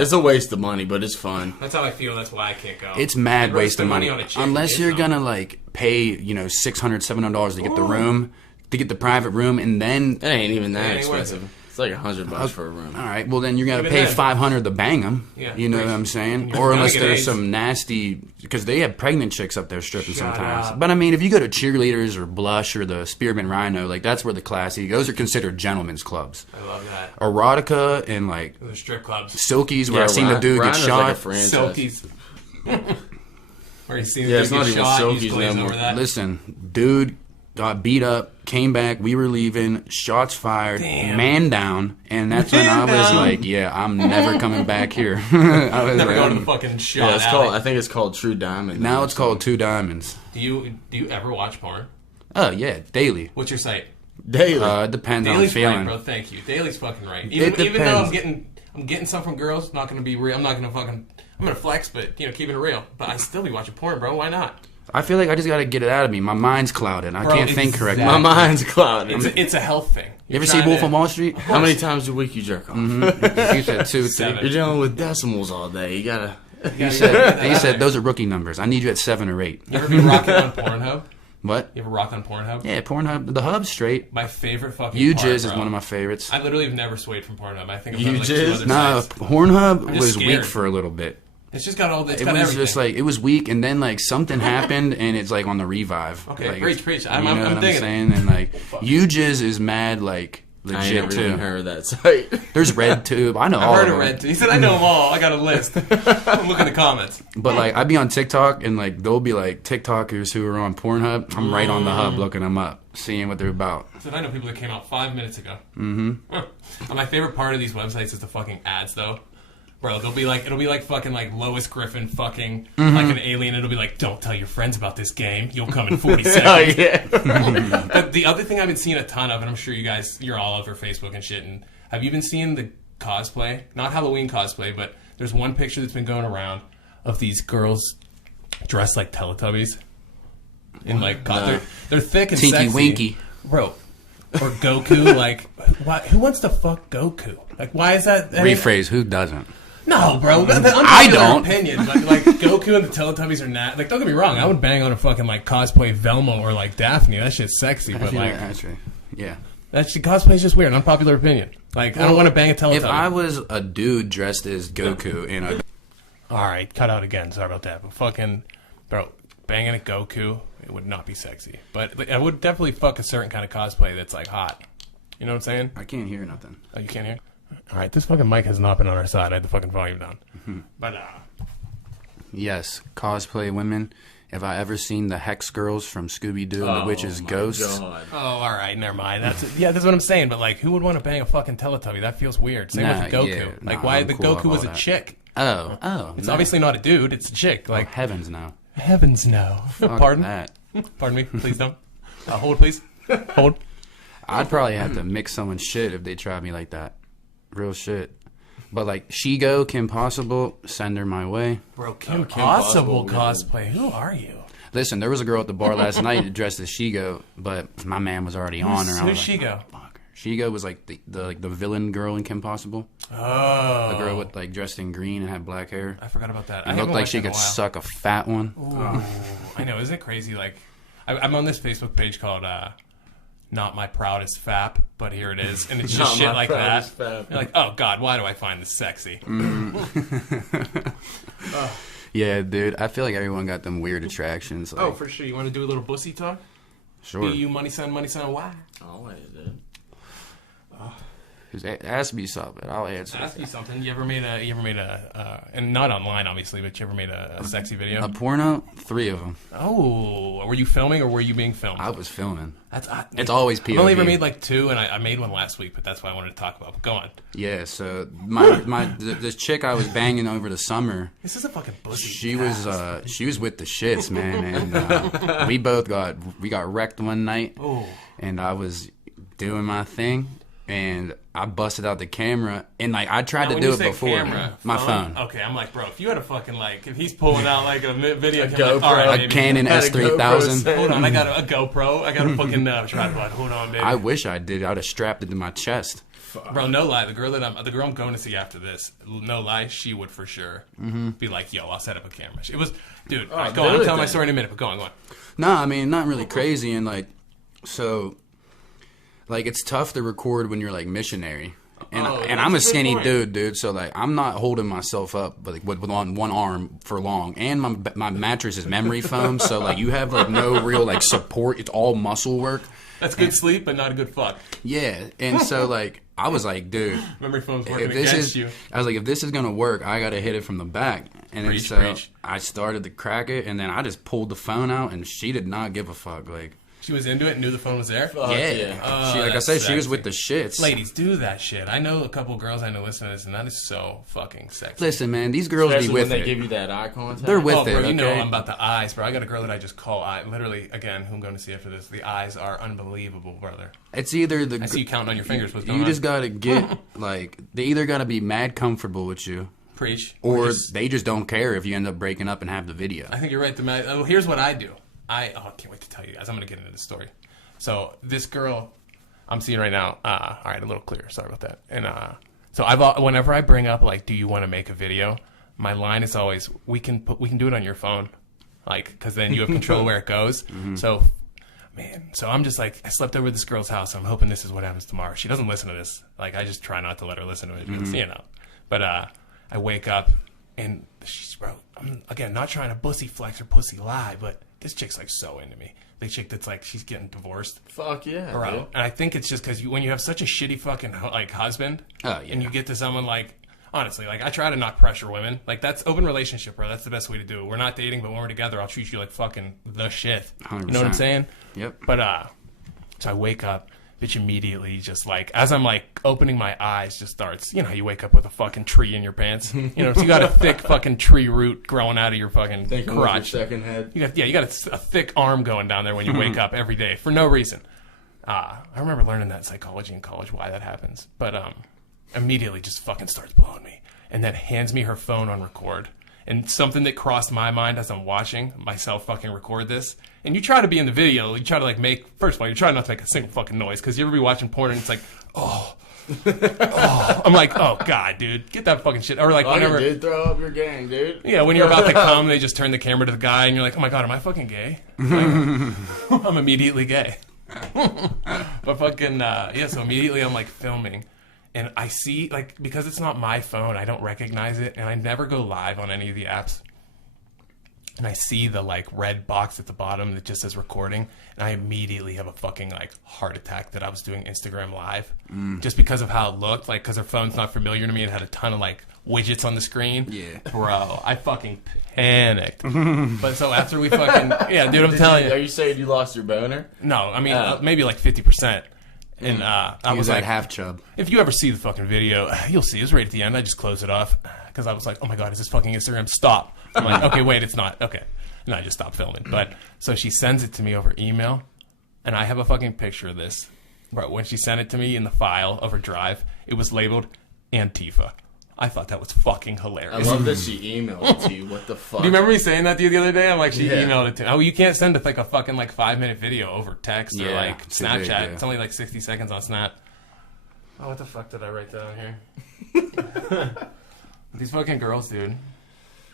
It's a waste of money, but it's fun. That's how I feel. That's why I can't go. It's mad I'd rather waste of spend money. on a chick Unless and you're get gonna like pay, $600, $700 to get the room, to get the private room, and then It ain't even that It ain't worth expensive. It's like $100 for a room. all right, well then you're gonna Even pay then. $500 to bang them. Yeah, You know preach. what I'm saying? You're Or gonna unless get there's AIDS. some nasty, because they have pregnant chicks up there stripping Shut sometimes. up. But I mean, if you go to Cheerleaders or Blush or the Spearmint Rhino, like that's where the classy. Those are considered gentlemen's clubs. I love that. Erotica and like The strip clubs. Silkies, where I seen the dude get Rhino's shot. like a franchise. Silkies. Where you see Yeah, the it's dude not get even shot, you Silkies just glaze anymore. over that. Listen, dude got beat up, came back, we were leaving, shots fired, Damn. man down, and that's when I Man was down. like, yeah, I'm never coming back here. I was Never like, go to the fucking shot Yeah, it's alley. called. I think it's called True Diamond. now it's called Two Diamonds. Do you ever watch porn? Oh, yeah, daily. What's your site? Daily. It depends on Daily's feeling. right, bro. Thank you. Daily's fucking right. Even though depends. I'm getting some from girls. Not gonna be real. I'm gonna flex, but keeping it real. But I still be watching porn, bro. Why not? I feel like I just got to get it out of me. My mind's clouded. I Bro, can't think correctly. My mind's clouded. It's a health thing. You ever see Wolf on Wall Street? How many times a week you jerk off? He said 2, 3. 7. You're dealing with decimals all day. You gotta. He said those are rookie numbers. I need you at 7 or 8. You ever been rocking on Pornhub? What? You ever rocked on Pornhub? Yeah, Pornhub. The hub's straight. My favorite fucking UJizz part, is bro. one of my favorites. I literally have never swayed from Pornhub. I think I've done like 2 UJizz? other Nah, sites. Pornhub just was scared. weak for a little bit. It's just got all. It's It got was everything. just like, it was weak, and then like something happened, and it's like on the revive. Okay, like, preach. You I'm know what I'm digging it. saying? And like, UJizz is mad, like, I ain't legit never even too. heard of that site. There's RedTube. I know all I've heard of of them. Red. He said I know them all. I got a list. I'm looking at the comments. But like, I'd be on TikTok, and like, there'll be like TikTokers who are on Pornhub. I'm right on the hub looking them up, seeing what they're about. I said I know people that came out 5 minutes ago. Mm-hmm. And my favorite part of these websites is the fucking ads, though. Bro, it'll be like fucking like Lois Griffin fucking like an alien. It'll be like, don't tell your friends about this game. You'll come in 40 seconds. Oh yeah. But the other thing I've been seeing a ton of, and I'm sure you're all over Facebook and shit, and have you been seeing the cosplay? Not Halloween cosplay, but there's one picture that's been going around of these girls dressed like Teletubbies. In like, they're thick and Tinky sexy. Winky. Bro. Or Goku, like, who wants to fuck Goku? Like, why is that? I mean, Rephrase, who doesn't? no, bro. I don't. Opinion, but like Goku and the Teletubbies are not. Like, don't get me wrong. I would bang on a fucking like cosplay Velma or like Daphne. That shit's sexy, but like Actually, yeah. that shit, cosplay is just weird. Unpopular opinion. Like, I don't want to bang a Teletubby. If I was a dude dressed as Goku in a All right, cut out again. Sorry about that. But fucking, bro, banging a Goku, it would not be sexy. But like, I would definitely fuck a certain kind of cosplay that's like hot. You know what I'm saying? I can't hear nothing. Oh, you can't hear? All right, this fucking mic has not been on our side. I had the fucking volume down. But, Yes, cosplay women. Have I ever seen the Hex Girls from Scooby-Doo and the Witch's Ghosts? God. oh, all right, never mind. That's what I'm saying. But, like, who would want to bang a fucking Teletubby? That feels weird. Same Nah, with Goku. yeah, like, nah, why I'm the cool Goku with was all a that. chick. Oh. It's no. obviously not a dude. It's a chick. Like, Like, heavens no. heavens no. Fuck Pardon? that. Pardon me. Please don't. Hold, please. Hold. I'd probably have to mix someone's shit if they tried me like that. Real shit. But like Shigo, Kim Possible, send her my way. Bro, Kim Possible, Possible cosplay. Who are you? Listen, there was a girl at the bar last night dressed as Shigo, but my man was already on her. Who's Shigo? Fuck. Shigo was like the villain girl in Kim Possible. Oh. The girl with like dressed in green and had black hair. I forgot about that. It looked like she could suck a fat one. Ooh. I know, isn't it crazy? Like, I'm on this Facebook page called Not My Proudest Fap, but here it is. And it's just shit like that. You're like, oh, God, why do I find this sexy? Yeah, dude. I feel like everyone got them weird attractions. Like, Oh, for sure. You want to do a little bussy talk? sure. Do you money sign, why? Always, dude. Ask me something. I'll answer. Ask you something. You ever made a, and not online, obviously, but you ever made a sexy video? A porno? 3 of them. Oh, were you filming or were you being filmed? I was filming. It's It's always POV. I've only ever made like 2, and I made one last week, but that's what I wanted to talk about. But go on. Yeah, so this chick I was banging over the summer, This is a fucking pussy. she was with the shits, man, and we both got wrecked one night, and I was doing my thing, and I busted out the camera, and like I tried Now, to when do you it say before. camera, My phone. Okay, I'm like, bro, if you had a fucking like, if he's pulling out like a video, GoPro. like, all right, A baby. Canon Had a GoPro S3000. set. Hold on, I got a GoPro. I got a fucking tripod. Hold on, baby. I wish I did. I'd have strapped it to my chest. Bro, no lie. The girl I'm going to see after this, no lie, she would for sure be like, yo, I'll set up a camera. It was, dude. All right, go on. I'm telling my story in a minute, but go on. No, I mean not really crazy, and like so, like it's tough to record when you're like missionary. And, and I'm a that's a good skinny point. dude, so like I'm not holding myself up but like with on one arm for long, and my mattress is memory foam, so like you have like no real like support. It's all muscle work. That's good sleep, but not a good fuck. Yeah, and so like I was like, dude, Memory foam's working if this against is, you. I was like, if this is gonna work, I gotta hit it from the back. And then Preach, so preach. I started to crack it, and then I just pulled the phone out, and she did not give a fuck. Like, She was into it, knew the phone was there. yeah, she, like I that's said, she was sexy. with the shits. Ladies, do that shit. I know a couple girls I know listen to this, and that is so fucking sexy. Listen, man, these girls Especially be when with they it. give you that eye contact. They're with Oh, bro, it. you know okay? I'm about the eyes, bro. I got a girl that I just call eye. Literally, again, who I'm going to see after this. The eyes are unbelievable, brother. It's either the I see you counting on your fingers. What's going you on? just gotta get like they either gotta be mad comfortable with you, Preach. or they just don't care if you end up breaking up and have the video. I think you're right. Here's what I do. I can't wait to tell you guys. I'm going to get into this story. So this girl I'm seeing right now. All right, a little clearer. Sorry about that. And so whenever I bring up like, do you want to make a video? My line is always, we can do it on your phone, like, because then you have control where it goes. Mm-hmm. So, man, so I'm just like, I slept over at this girl's house. I'm hoping this is what happens tomorrow. She doesn't listen to this. Like, I just try not to let her listen to it, because, you know. But I wake up and she's, bro, I'm again not trying to pussy flex or pussy lie, but this chick's like so into me. The chick that's like, she's getting divorced. Fuck yeah, Bro. dude. And I think it's just because when you have such a shitty fucking like husband, and you get to someone like, honestly, like I try to not pressure women. Like that's open relationship, bro. That's the best way to do it. We're not dating, but when we're together, I'll treat you like fucking the shit. 100%. You know what I'm saying? Yep. But so I wake up, bitch immediately just like, as I'm like opening my eyes, just starts, you know how you wake up with a fucking tree in your pants? You know, so you got a thick fucking tree root growing out of your fucking Thinking with your crotch. second head. You got a thick arm going down there when you wake up every day for no reason. I remember learning that in psychology in college, why that happens. But immediately just fucking starts blowing me. And then hands me her phone on record. And something that crossed my mind as I'm watching myself fucking record this. And you try to be in the video, you try to like make, first of all, you try not to make a single fucking noise. Because you ever be watching porn and it's like, oh. I'm like, oh God, dude, get that fucking shit. Or like whenever, dude, throw up your gang, dude. yeah, when you're about to come, they just turn the camera to the guy and you're like, oh my God, am I fucking gay? Like, I'm immediately gay. But fucking, yeah, so immediately I'm like filming. And I see, like, because it's not my phone, I don't recognize it. And I never go live on any of the apps. And I see the, like, red box at the bottom that just says recording. And I immediately have a fucking, like, heart attack that I was doing Instagram Live. Just because of how it looked. Like, because her phone's not familiar to me. It had a ton of, like, widgets on the screen. Yeah. Bro, I fucking panicked. But so after we fucking... Yeah, dude, I'm telling Are you. you saying you lost your boner? No, I mean, maybe, like, 50%. And I was that like, half chub. if you ever see the fucking video, you'll see. It was right at the end. I just closed it off because I was like, oh my God, is this fucking Instagram? Stop. I'm like, okay, wait, it's not. Okay. And I just stopped filming. But so she sends it to me over email, and I have a fucking picture of this. But when she sent it to me in the file of her drive, it was labeled Antifa. I thought that was fucking I hilarious. love that she emailed it to you. What the fuck? Do you remember me saying that to you the other day? I'm like, she Yeah. emailed it to me. Oh, you can't send it like a fucking like 5-minute video over text or Yeah, like it's a Snapchat. big, yeah. It's only like 60 seconds on Snap. Oh, what the fuck did I write down here? These fucking girls, dude.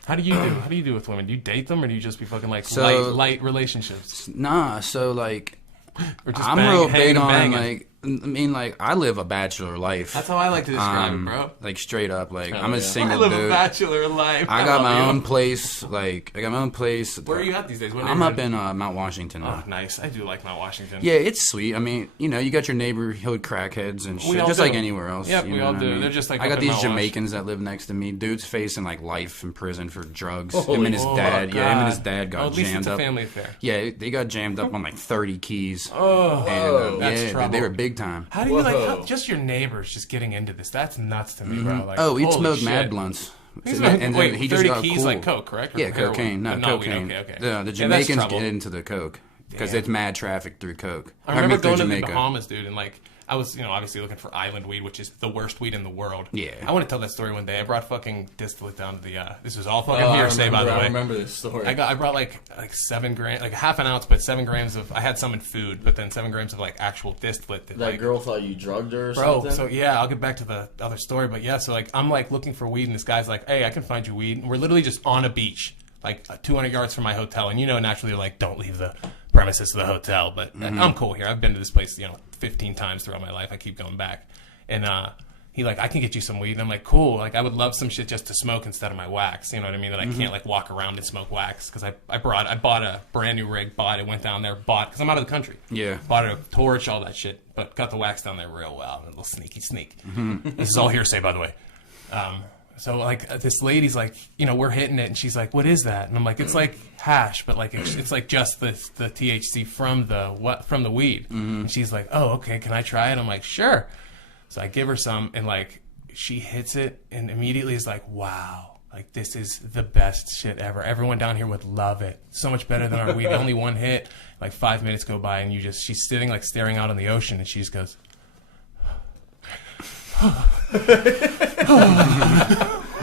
How do you do? How do you do with women? Do you date them or do you just be fucking like light relationships? Nah, so like Or just I'm real hanging big and on banging? like I mean like I live a bachelor life. That's how I like to describe it, bro. Like straight up, like Hell I'm a yeah. single I live dude. a bachelor life. I got love my you. own place. Like I got my own place. Where are you at these days? What I'm up neighborhood? in Mount Washington now. Oh, nice. I do like Mount Washington. Yeah, it's sweet. I mean, you know, you got your neighborhood crackheads and We shit, all just do. like anywhere else. Yep, you we know all what do. I mean? They're just like I up got in these Mount Wash. Jamaicans that live next to me. Dude's facing like life in prison for drugs. Holy Him and his Oh, dad. Yeah, him and his God. dad Oh, got at least jammed it's a up. family affair. Yeah, they got jammed up on like 30 keys. Oh, And, that's yeah, trouble. they were big time. How do you like Whoa. just your neighbors just getting into this? That's nuts to me, bro. Like, Oh, he'd holy smoke shit. mad blunts. He's And like, then wait, he just 30 got keys cool. like coke, correct? Or Yeah, heroin? cocaine. No, Not weed. cocaine. Okay. The Yeah, that's Jamaicans trouble. get into the coke because Damn. it's mad traffic through coke. I remember through going to the Jamaica. Bahamas, dude, and like I was, obviously looking for island weed, which is the worst weed in the world. Yeah. I want to tell that story one day. I brought fucking distillate down to the. This was all fucking Oh, hearsay, by the way. I remember this story. I brought like 7 grams, like half an ounce, but 7 grams of. I had some in food, but then 7 grams of like actual distillate. That, that like, girl thought you drugged her or bro. something? So yeah, I'll get back to the other story, but yeah, so like I'm like looking for weed, and this guy's like, "Hey, I can find you weed." And we're literally just on a beach, like 200 yards from my hotel, and naturally, you're like, don't leave the premises of the hotel. But I'm cool here. I've been to this place, 15 times throughout my life. I keep going back, and he like, I can get you some weed, and I'm like, cool. Like I would love some shit just to smoke instead of my wax. You know what I mean? That I can't like walk around and smoke wax because I bought a brand new rig, went down there, because I'm out of the country. Yeah. Bought a torch, all that shit, but got the wax down there real well. A little sneaky sneak. This is all hearsay, by the way. So like this lady's like, we're hitting it, and she's like, "What is that?" And I'm like, "It's like hash, but like it's like just the THC from the weed." And she's like, "Oh, okay, can I try it?" I'm like, "Sure." So I give her some, and like she hits it, and immediately is like, "Wow, like this is the best shit ever. Everyone down here would love it. So much better than our weed." Only one hit. Like 5 minutes go by, and she's sitting like staring out on the ocean, and she just goes.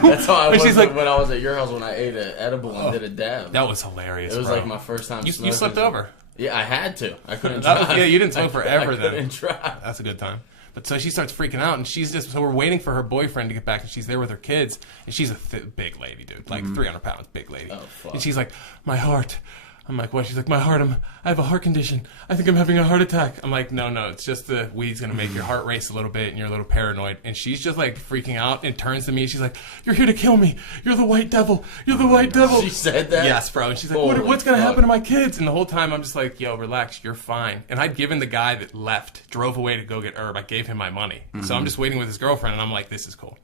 That's how I was she's like- when I was at your house when I ate an edible and did a dab. That was hilarious. It was bro. like my first time You smoking. slept over. Yeah, I had to. I couldn't That was- try. yeah, you didn't smoke forever I then. couldn't try. That's a good time. But so she starts freaking out, and so we're waiting for her boyfriend to get back, and she's there with her kids, and she's a big lady, dude, like 300 pounds, big lady. Oh, fuck. And she's like, "My heart." I'm like, "What?" She's like, "My heart. I have a heart condition. I think I'm having a heart attack." I'm like, "No, it's just the weed's gonna make your heart race a little bit, and you're a little paranoid." And she's just like freaking out and turns to me. She's like, "You're here to kill me. You're the white devil. You're the white devil." She said that? Yes, bro. And she's like, Holy what's going to fuck. happen to my kids? And the whole time I'm just like, yo, relax. You're fine. And I'd given the guy that left, drove away to go get herb. I gave him my money. So I'm just waiting with his girlfriend, and I'm like, this is cool.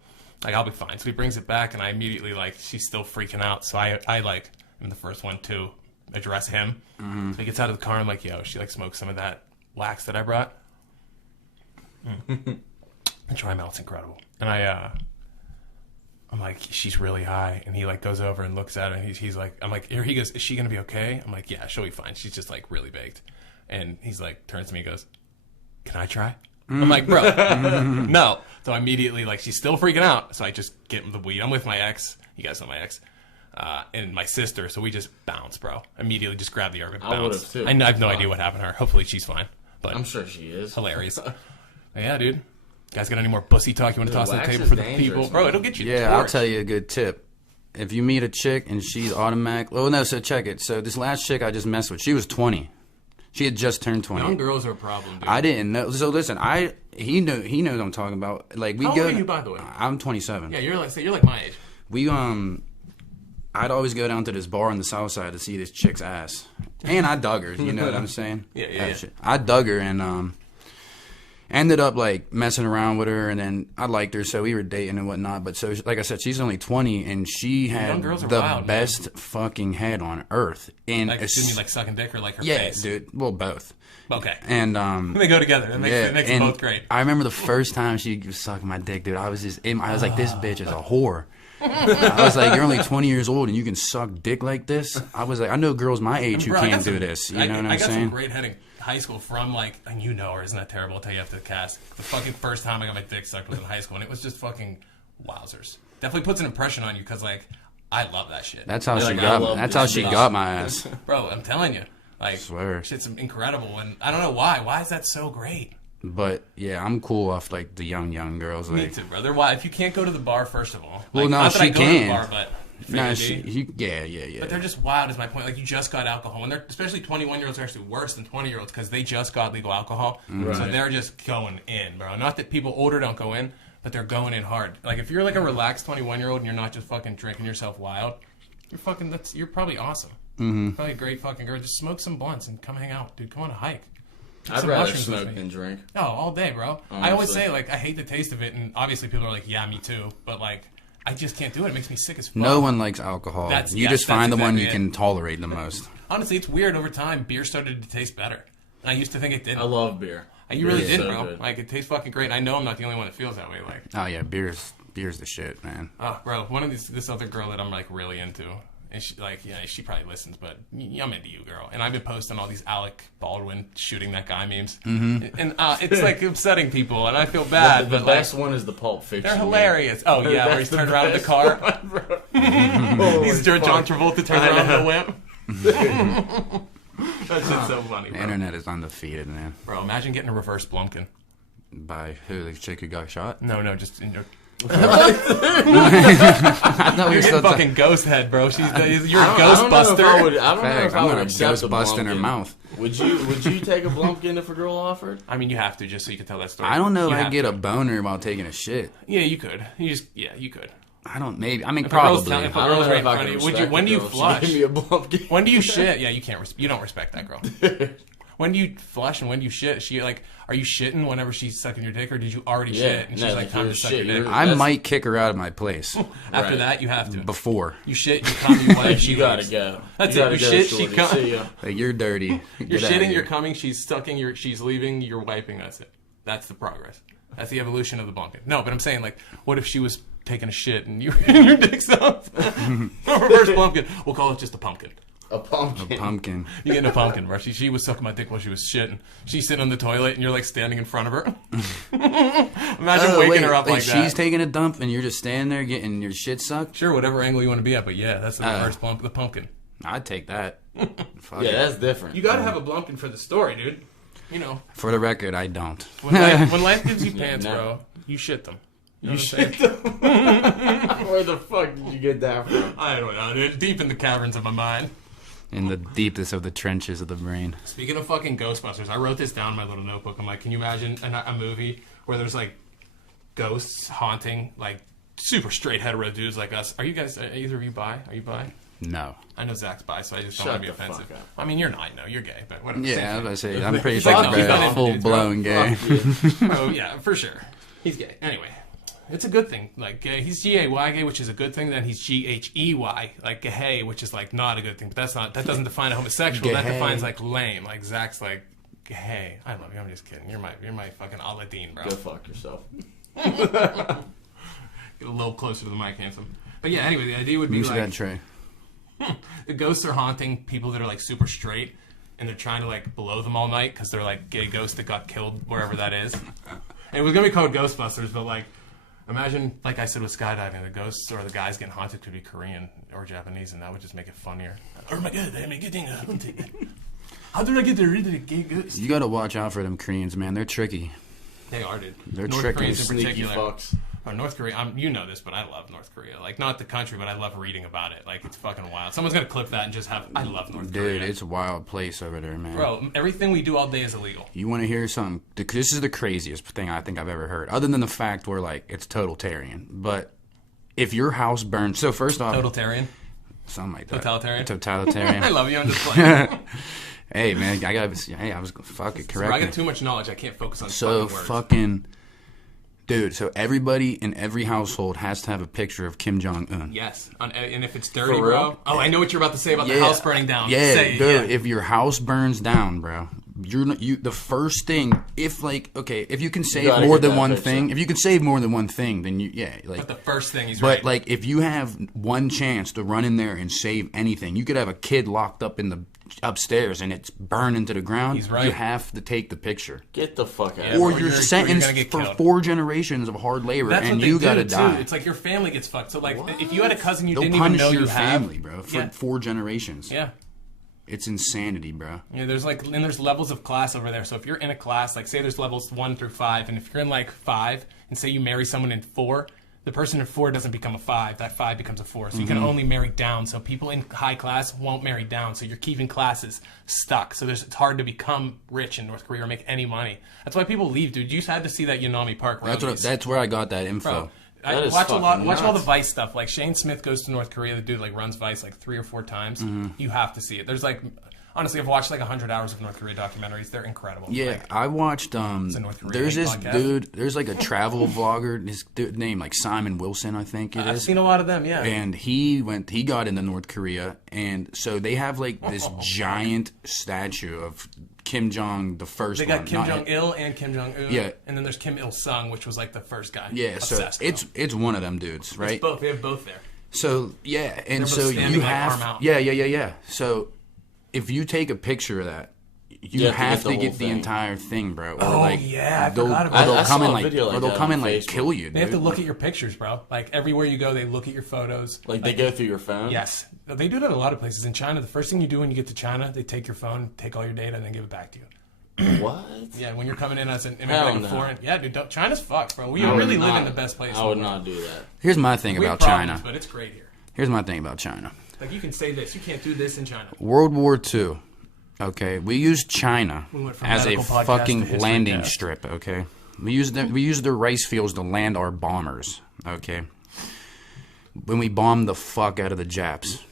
Like, I'll be fine. So he brings it back, and I immediately, like, she's still freaking out. So I like, am the first one to address him. So he gets out of the car, and I'm like, yo, she, like, smoked some of that wax that I brought. And try mouth's incredible. And I'm like, she's really high. And he like goes over and looks at her, and he's like, I'm like, here he goes, is she going to be okay? I'm like, yeah, she'll be fine. She's just like really baked. And he's like, turns to me and goes, can I try? I'm like, bro, no. So immediately, like, she's still freaking out. So I just get the weed. I'm with my ex. You guys know my ex. And my sister. So we just bounce, bro. Immediately just grab the herb and I would've bounce. too. I have no idea what happened to her. Hopefully she's fine. But I'm sure she is. hilarious. Yeah, dude. You guys got any more bussy talk you want to toss on the wax table is for the dangerous, people? Bro, man. it'll get you Yeah, I'll torched. tell you a good tip. If you meet a chick and she's automatic, oh no, so check it. So this last chick I just messed with, she was 20. She had just turned 20. Young girls are a problem, dude. I didn't know. So listen, he knows what I'm talking about. Like we How go. old are you, by the way? I'm 27. Yeah, you're like my age. We I'd always go down to this bar on the south side to see this chick's ass, and I dug her. You know what I'm saying? Yeah. Shit. I dug her and ended up like messing around with her, and then I liked her, so we were dating and whatnot. But so, like I said, she's only 20, and she had Young girls are the wild, man. best fucking head on earth. And Like, shouldn't you like sucking dick or like her yeah, face? dude. Well, both. Okay. And They go together. It makes them and both great. I remember the first time she was sucking my dick, dude. I was like, this bitch is a whore. I was like, you're only 20 years old and you can suck dick like this? I was like, I know girls my age who Bro, I can't got some- do this. You I know what got I'm some saying? great head in high school from like, and you know her, isn't that terrible? I'll tell you after the cast. The fucking first time I got my dick sucked was in high school, and it was just fucking wowzers. Definitely puts an impression on you because, like, I love that shit. That's how You're she like, got. I love That's this how she bitch. got my ass. Bro, I'm telling you. Like, Swear. shit's incredible. And I don't know why. Why is that so great? But yeah, I'm cool off like the young girls. Me Like, too, brother. Why? If you can't go to the bar, first of all. Well, like, no, not that I she go to the can. bar, but... nah, Figuratively. yeah. But they're just wild, is my point. Like, you just got alcohol. And they're, especially 21-year-olds are actually worse than 20-year-olds because they just got legal alcohol. Right. So they're just going in, bro. Not that people older don't go in, but they're going in hard. Like, if you're like a relaxed 21-year-old and you're not just fucking drinking yourself wild, you're probably awesome. Mm-hmm. Probably a great fucking girl. Just smoke some blunts and come hang out, dude. Come on a hike. I'd Some rather mushrooms with smoke me. than drink. Oh, all day, bro. Honestly. I always say, like, I hate the taste of it, and obviously people are like, yeah, me too. But, like, I just can't do it. It makes me sick as fuck. no one likes alcohol. You just find the one you can tolerate the most. Honestly, it's weird. Over time, beer started to taste better. And I used to think it didn't. I love beer. You really Beer is did, so bro. good. Like, it tastes fucking great. And I know I'm not the only one that feels that way. Like, Oh yeah, beer's the shit, man. oh, bro, one of this other girl that I'm, like, really into. And she, like, yeah, she probably listens, but I'm into you, girl. And I've been posting all these Alec Baldwin shooting that guy memes. Mm-hmm. And it's, like, upsetting people, and I feel bad. The but best like, one is the Pulp Fiction. they're hilarious. Oh, yeah, where he's That's turned the around in the best car. one, bro. He's John fuck. Travolta turned I around in know. the whip. That shit's so funny, The bro. internet is undefeated, man. Bro, imagine getting a reverse Blumpkin. By who? The chick who got shot? No, just in your... I thought we You're were getting still fucking ghost head, bro. You're a I don't know if Ghostbuster. I would, I don't know Facts, if I I'm would gonna accept ghost a bust in her Blumpkin. mouth. Would you take a Blumpkin if a girl offered? I mean, you have to just so you can tell that story. I don't know if You I'd have get to. a boner while taking a shit. Yeah, you could. You could. I don't. Maybe. I mean, If a girl's probably. telling- I don't girl's know right if I in front can of you. Would you- respect when a do you girl if she flush? Give me a Blumpkin. When do you shit? Yeah, you can't. You don't respect that girl. When do you flush and when do you shit? She like, are you shitting whenever she's sucking your dick, or did you already Yeah, shit and no, she's like, like, time you're to suck shit, your dick? you're- I That's- might kick her out of my place After Right. that, you have to. before. You shit, you come, you wipe, Like, she you gotta leaves. go. That's You it. gotta You go, shit, she shorty. comes. See ya. Like, you're dirty. You're Get outta shitting, here. you're coming, she's sucking, she's leaving, you're wiping. That's it. That's the progress. That's the evolution of the Blumpkin. No, but I'm saying, like, what if she was taking a shit and your dick's up? Reverse Blumpkin. We'll call it just a pumpkin. A pumpkin. Pumpkin. You getting a pumpkin, bro. She was sucking my dick while she was shitting. She's sitting on the toilet and you're like standing in front of her. Imagine waking her up like she's that. taking a dump and you're just standing there getting your shit sucked. Sure, whatever angle you want to be at, but yeah, that's the reverse the pumpkin. I'd take that. Fuck Yeah, it. that's different. You gotta have a Blumpkin for the story, dude. You know, For the record, I don't. when life gives you pants, no. bro, you shit them. You know You what I'm saying? Where the fuck did you get that from? I don't know, dude. Deep in the caverns of my mind. In the deepest of the trenches of the brain. Speaking of fucking Ghostbusters, I wrote this down in my little notebook. I'm like, can you imagine a movie where there's like ghosts haunting like super straight hetero dudes like us? Are you guys? Are either of you bi? Are you bi? No. I know Zach's bi, so I just don't Shut want to be the fuck offensive. up. I mean, you're not. No, you're gay, but whatever. Yeah, I was about to say, I'm pretty Fuck sure you, I'm man. full blown gay. Oh yeah, for sure. He's gay. Anyway, it's a good thing. Like he's G-A-Y gay, which is a good thing. Then he's G-H-E-Y, like gay, which is like not a good thing. But that doesn't define a homosexual. That Gay. defines like lame. Like Zach's like gay. I love you. I'm just kidding. You're my fucking Aladdin, bro. Go fuck yourself. Get a little closer to the mic, handsome. But yeah, anyway, the idea would be Moose got like Trey. the ghosts are haunting people that are like super straight, and they're trying to like blow them all night because they're like gay ghosts that got killed wherever that is. And it was gonna be called Ghostbusters, but like, imagine like I said with skydiving, the ghosts or the guys getting haunted could be Korean or Japanese, and that would just make it funnier. Oh my god, I'm getting haunted. How did I get rid of the gay ghost? You gotta watch out for them Koreans, man. They're tricky. They are, dude. They're North tricky. Koreans in Sneaky particular. fucks. Oh, North Korea. You know this, but I love North Korea. Like, not the country, but I love reading about it. Like, it's fucking wild. Someone's gonna clip that and just have. I love North Korea. Dude, it's a wild place over there, man. Bro, everything we do all day is illegal. You want to hear something? This is the craziest thing I think I've ever heard, other than the fact where, like, it's totalitarian. But if your house burns... So, first off... Totalitarian? Something like that. Totalitarian? Totalitarian. I love you. I'm just playing. Hey, man, I was... Fuck it, correct Bro, I me. got too much knowledge. I can't focus on So, fucking words. fucking... Dude, so everybody in every household has to have a picture of Kim Jong-un. Yes. And if it's dirty, For bro... real? Oh, I know what you're about to say about the house burning down. Yeah, Say it, dude. yeah. If your house burns down, bro, the first thing. If like, okay, if you can save gotta more get than that one picture. thing, if you can save more than one thing, then But the first thing he's But right. like, if you have one chance to run in there and save anything, you could have a kid locked up in the upstairs and it's burned into the ground, He's right. you have to take the picture. Get the fuck out. Or Or you're you're sentenced gonna get for killed. 4 generations of hard labor, That's and what you they gotta do, too. die. It's like your family gets fucked. So like, if you had a cousin you They'll didn't even punish know your you family, have, bro, for Yeah. 4 generations. Yeah. It's insanity, bro. Yeah, there's levels of class over there. So if you're in a class, like say there's levels 1 through 5, and if you're in like 5, and say you marry someone in 4, the person in 4 doesn't become a 5. That 5 becomes a 4. So you can only marry down. So people in high class won't marry down. So you're keeping classes stuck. So it's hard to become rich in North Korea or make any money. That's why people leave, dude. You just had to see that Yanami Park. That's where I got that info. Bro, I That is watch fucking watch all the nuts. Vice stuff. Like Shane Smith goes to North Korea. The dude like runs Vice like 3 or 4 times. You have to see it. There's like, honestly, I've watched like 100 hours of North Korea documentaries. They're incredible. Yeah, Like, I watched. North Korea There's this podcast. dude. There's like a travel vlogger. His dude name like Simon Wilson, I think it I've is. seen a lot of them. Yeah. And he got into North Korea, and so they have like this giant statue of Kim Jong, the first They one. got Kim not- Jong Il and Kim Jong Un. Yeah. And then there's Kim Il Sung, which was like the first guy. Yeah, so Obsessed, it's one of them dudes, right? It's both. They have both there. So yeah, and They're so both standing, you like, have arm out. yeah. So if you take a picture of that, you have to the get whole the thing. entire thing, bro. Or Oh, like, yeah, I they'll, forgot about or they'll that. I come saw and a like, video like or they'll that come on and like Facebook. kill you. They have to dude. look at your pictures, bro. Like everywhere you go, they look at your photos. Like they go through your phone. Yes, they do that in a lot of places. In China, the first thing you do when you get to China, they take your phone, take all your data, and then give it back to you. What? Yeah, when you're coming in as an Hell immigrant, no. foreign. Yeah, dude, China's fucked, bro. We I would really live in not- the best place. I in would the world. not do that. Here's my thing We have about problems, China. but it's great here. Here's my thing about China. Like you can say this, you can't do this in China. World War II. Okay, we used China We went from as a medical podcast to fucking history landing cast. strip. Okay, we used their rice fields to land our bombers. Okay, when we bombed the fuck out of the Japs.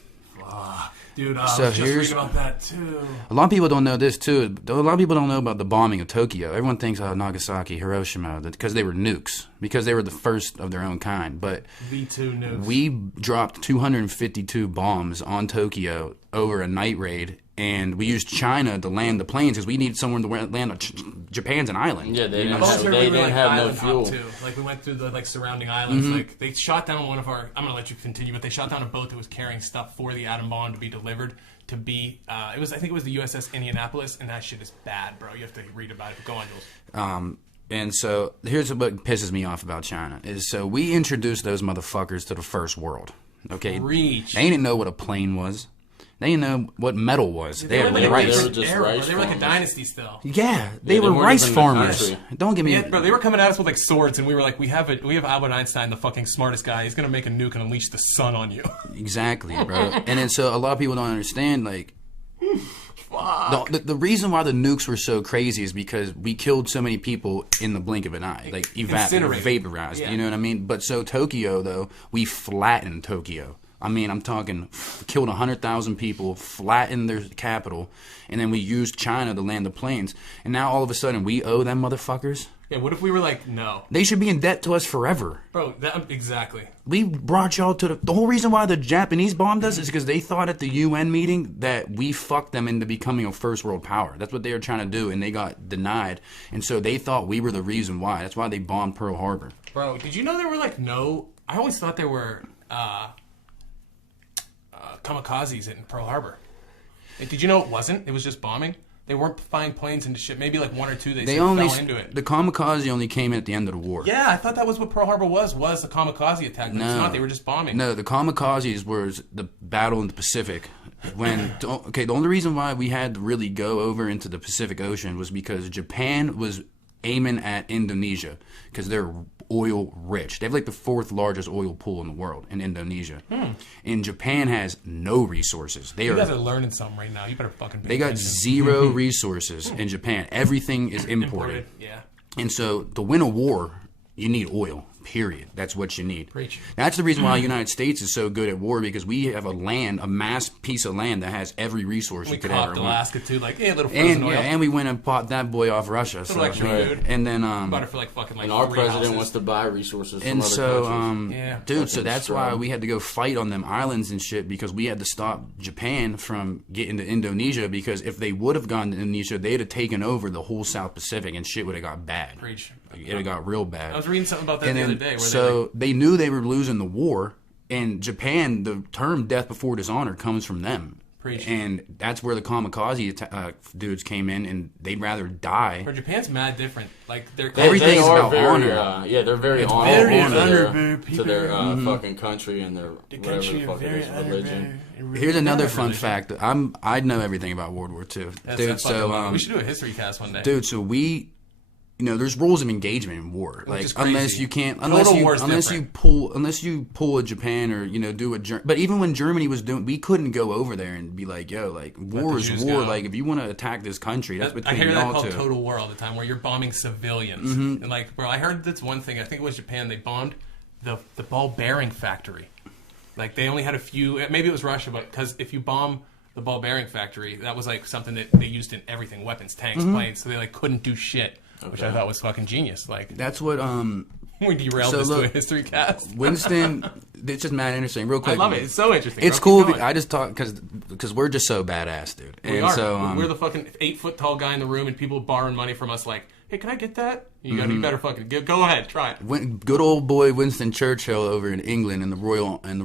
Dude, I So was just here's- reading about that too. A lot of people don't know this too. A lot of people don't know about the bombing of Tokyo. Everyone thinks, oh, Nagasaki, Hiroshima, because they were nukes, because they were the first of their own kind. But V2 nukes. we dropped 252 bombs on Tokyo over a night raid, and we used China to land the planes because we needed somewhere to land. Japan's an island. Yeah, they You know? didn't Oh, have- sure, they we were, didn't like, have no island hop, fuel. too. Like we went through the like surrounding islands. Mm-hmm. Like they shot down one of our. I'm gonna let you continue, but they shot down a boat that was carrying stuff for the atom bomb to be delivered. To be, I think it was the USS Indianapolis, and that shit is bad, bro. You have to read about it. But go on, Jules. And so here's what pisses me off about China is so we introduced those motherfuckers to the first world. Okay, Reach. they didn't know what a plane was. They didn't know what metal was. They had were like rice. They were just era, bro. rice They were like a farmers. dynasty still. Yeah, they they were weren't rice even the farmers. country. Don't get me. Yeah, bro, they were coming at us with like swords, and we were like, we have Albert Einstein, the fucking smartest guy. He's gonna make a nuke and unleash the sun on you. Exactly, bro. And then so a lot of people don't understand like. The reason why the nukes were so crazy is because we killed so many people in the blink of an eye, like Incinerated. vaporized. Yeah. You know what I mean? But so Tokyo, though, we flattened Tokyo. I mean, I'm talking killed 100,000 people, flattened their capital, and then we used China to land the planes. And now all of a sudden we owe them motherfuckers. Yeah, what if we were like, no, They should be in debt to us forever. bro? Exactly. We brought y'all to the whole reason why the Japanese bombed us is because they thought at the UN meeting that we fucked them into becoming a first world power. That's what they were trying to do, and they got denied. And so they thought we were the reason why. That's why they bombed Pearl Harbor. Bro, did you know there were like no? I always thought there were kamikazes in Pearl Harbor. Did you know it wasn't? It was just bombing. They weren't flying planes into shit. Maybe like 1 or 2 they said fell into it. The kamikaze only came at the end of the war. Yeah, I thought that was what Pearl Harbor was the kamikaze attack. But it's not. They were just bombing. No, the kamikazes was the battle in the Pacific. When the only reason why we had to really go over into the Pacific Ocean was because Japan was aiming at Indonesia because they're oil rich. They have like the 4th largest oil pool in the world in Indonesia. And Japan has no resources. You guys are learning something right now. You better fucking. They got 0 resources in Japan. Everything is imported. Yeah. And so to win a war, you need oil. Period. That's what you need. Preach. That's the reason why the United States is so good at war because we have a mass piece of land that has every resource We you could ever copped want. Alaska too. Like, yeah, little frozen And oil. yeah, and we went and bought that boy off Russia. So, extra food. and then Bought it for like fucking like. And our 3 president houses. wants to buy resources from and other so countries. Yeah. dude, so Fucking that's why strong. we had to go fight on them islands and shit because we had to stop Japan from getting to Indonesia because if they would have gone to Indonesia, they'd have taken over the whole South Pacific and shit would have got bad. Preach. It would have got real bad. I was reading something about that And the then, other day. Where so they knew they were losing the war, and Japan, the term "death before dishonor" comes from them. Preach. And that's where the kamikaze dudes came in, and they'd rather die. For Japan's mad different. Like Everything's are about very, honor. they're very It's honorable very to their, honorable to their Mm-hmm. fucking country and their whatever the fuck it is, religion. Here's another fun fact. I know everything about World War II, dude. So we should do a history cast one day, dude. So we, there's rules of engagement in war. Like is crazy. unless you can't, Total war's different. unless you pull a Japan or do a. But even when Germany was doing, we couldn't go over there and be like, yo, like war is Jews war. go. Like if you want to attack this country, that's I between hear that y'all called two. total war all the time, where you're bombing civilians. Mm-hmm. And like, bro, I heard that's one thing. I think it was Japan. They bombed the ball bearing factory. Like they only had a few. Maybe it was Russia, but because if you bomb the ball bearing factory, that was like something that they used in everything: weapons, tanks, Mm-hmm. planes. So they like couldn't do shit, which I thought was fucking genius. Like That's what we derailed So this to look, a history cast. Winston. It's just mad interesting. Real I quick, love it. It's so interesting. It's bro. Keep cool. going. I just talk because we're just so badass, dude. We And are. so We're the fucking 8-foot tall guy in the room, and people borrowing money from us. Like, hey, can I get that? You got. Mm-hmm. You better fucking go ahead, try it. good old boy Winston Churchill over in England and the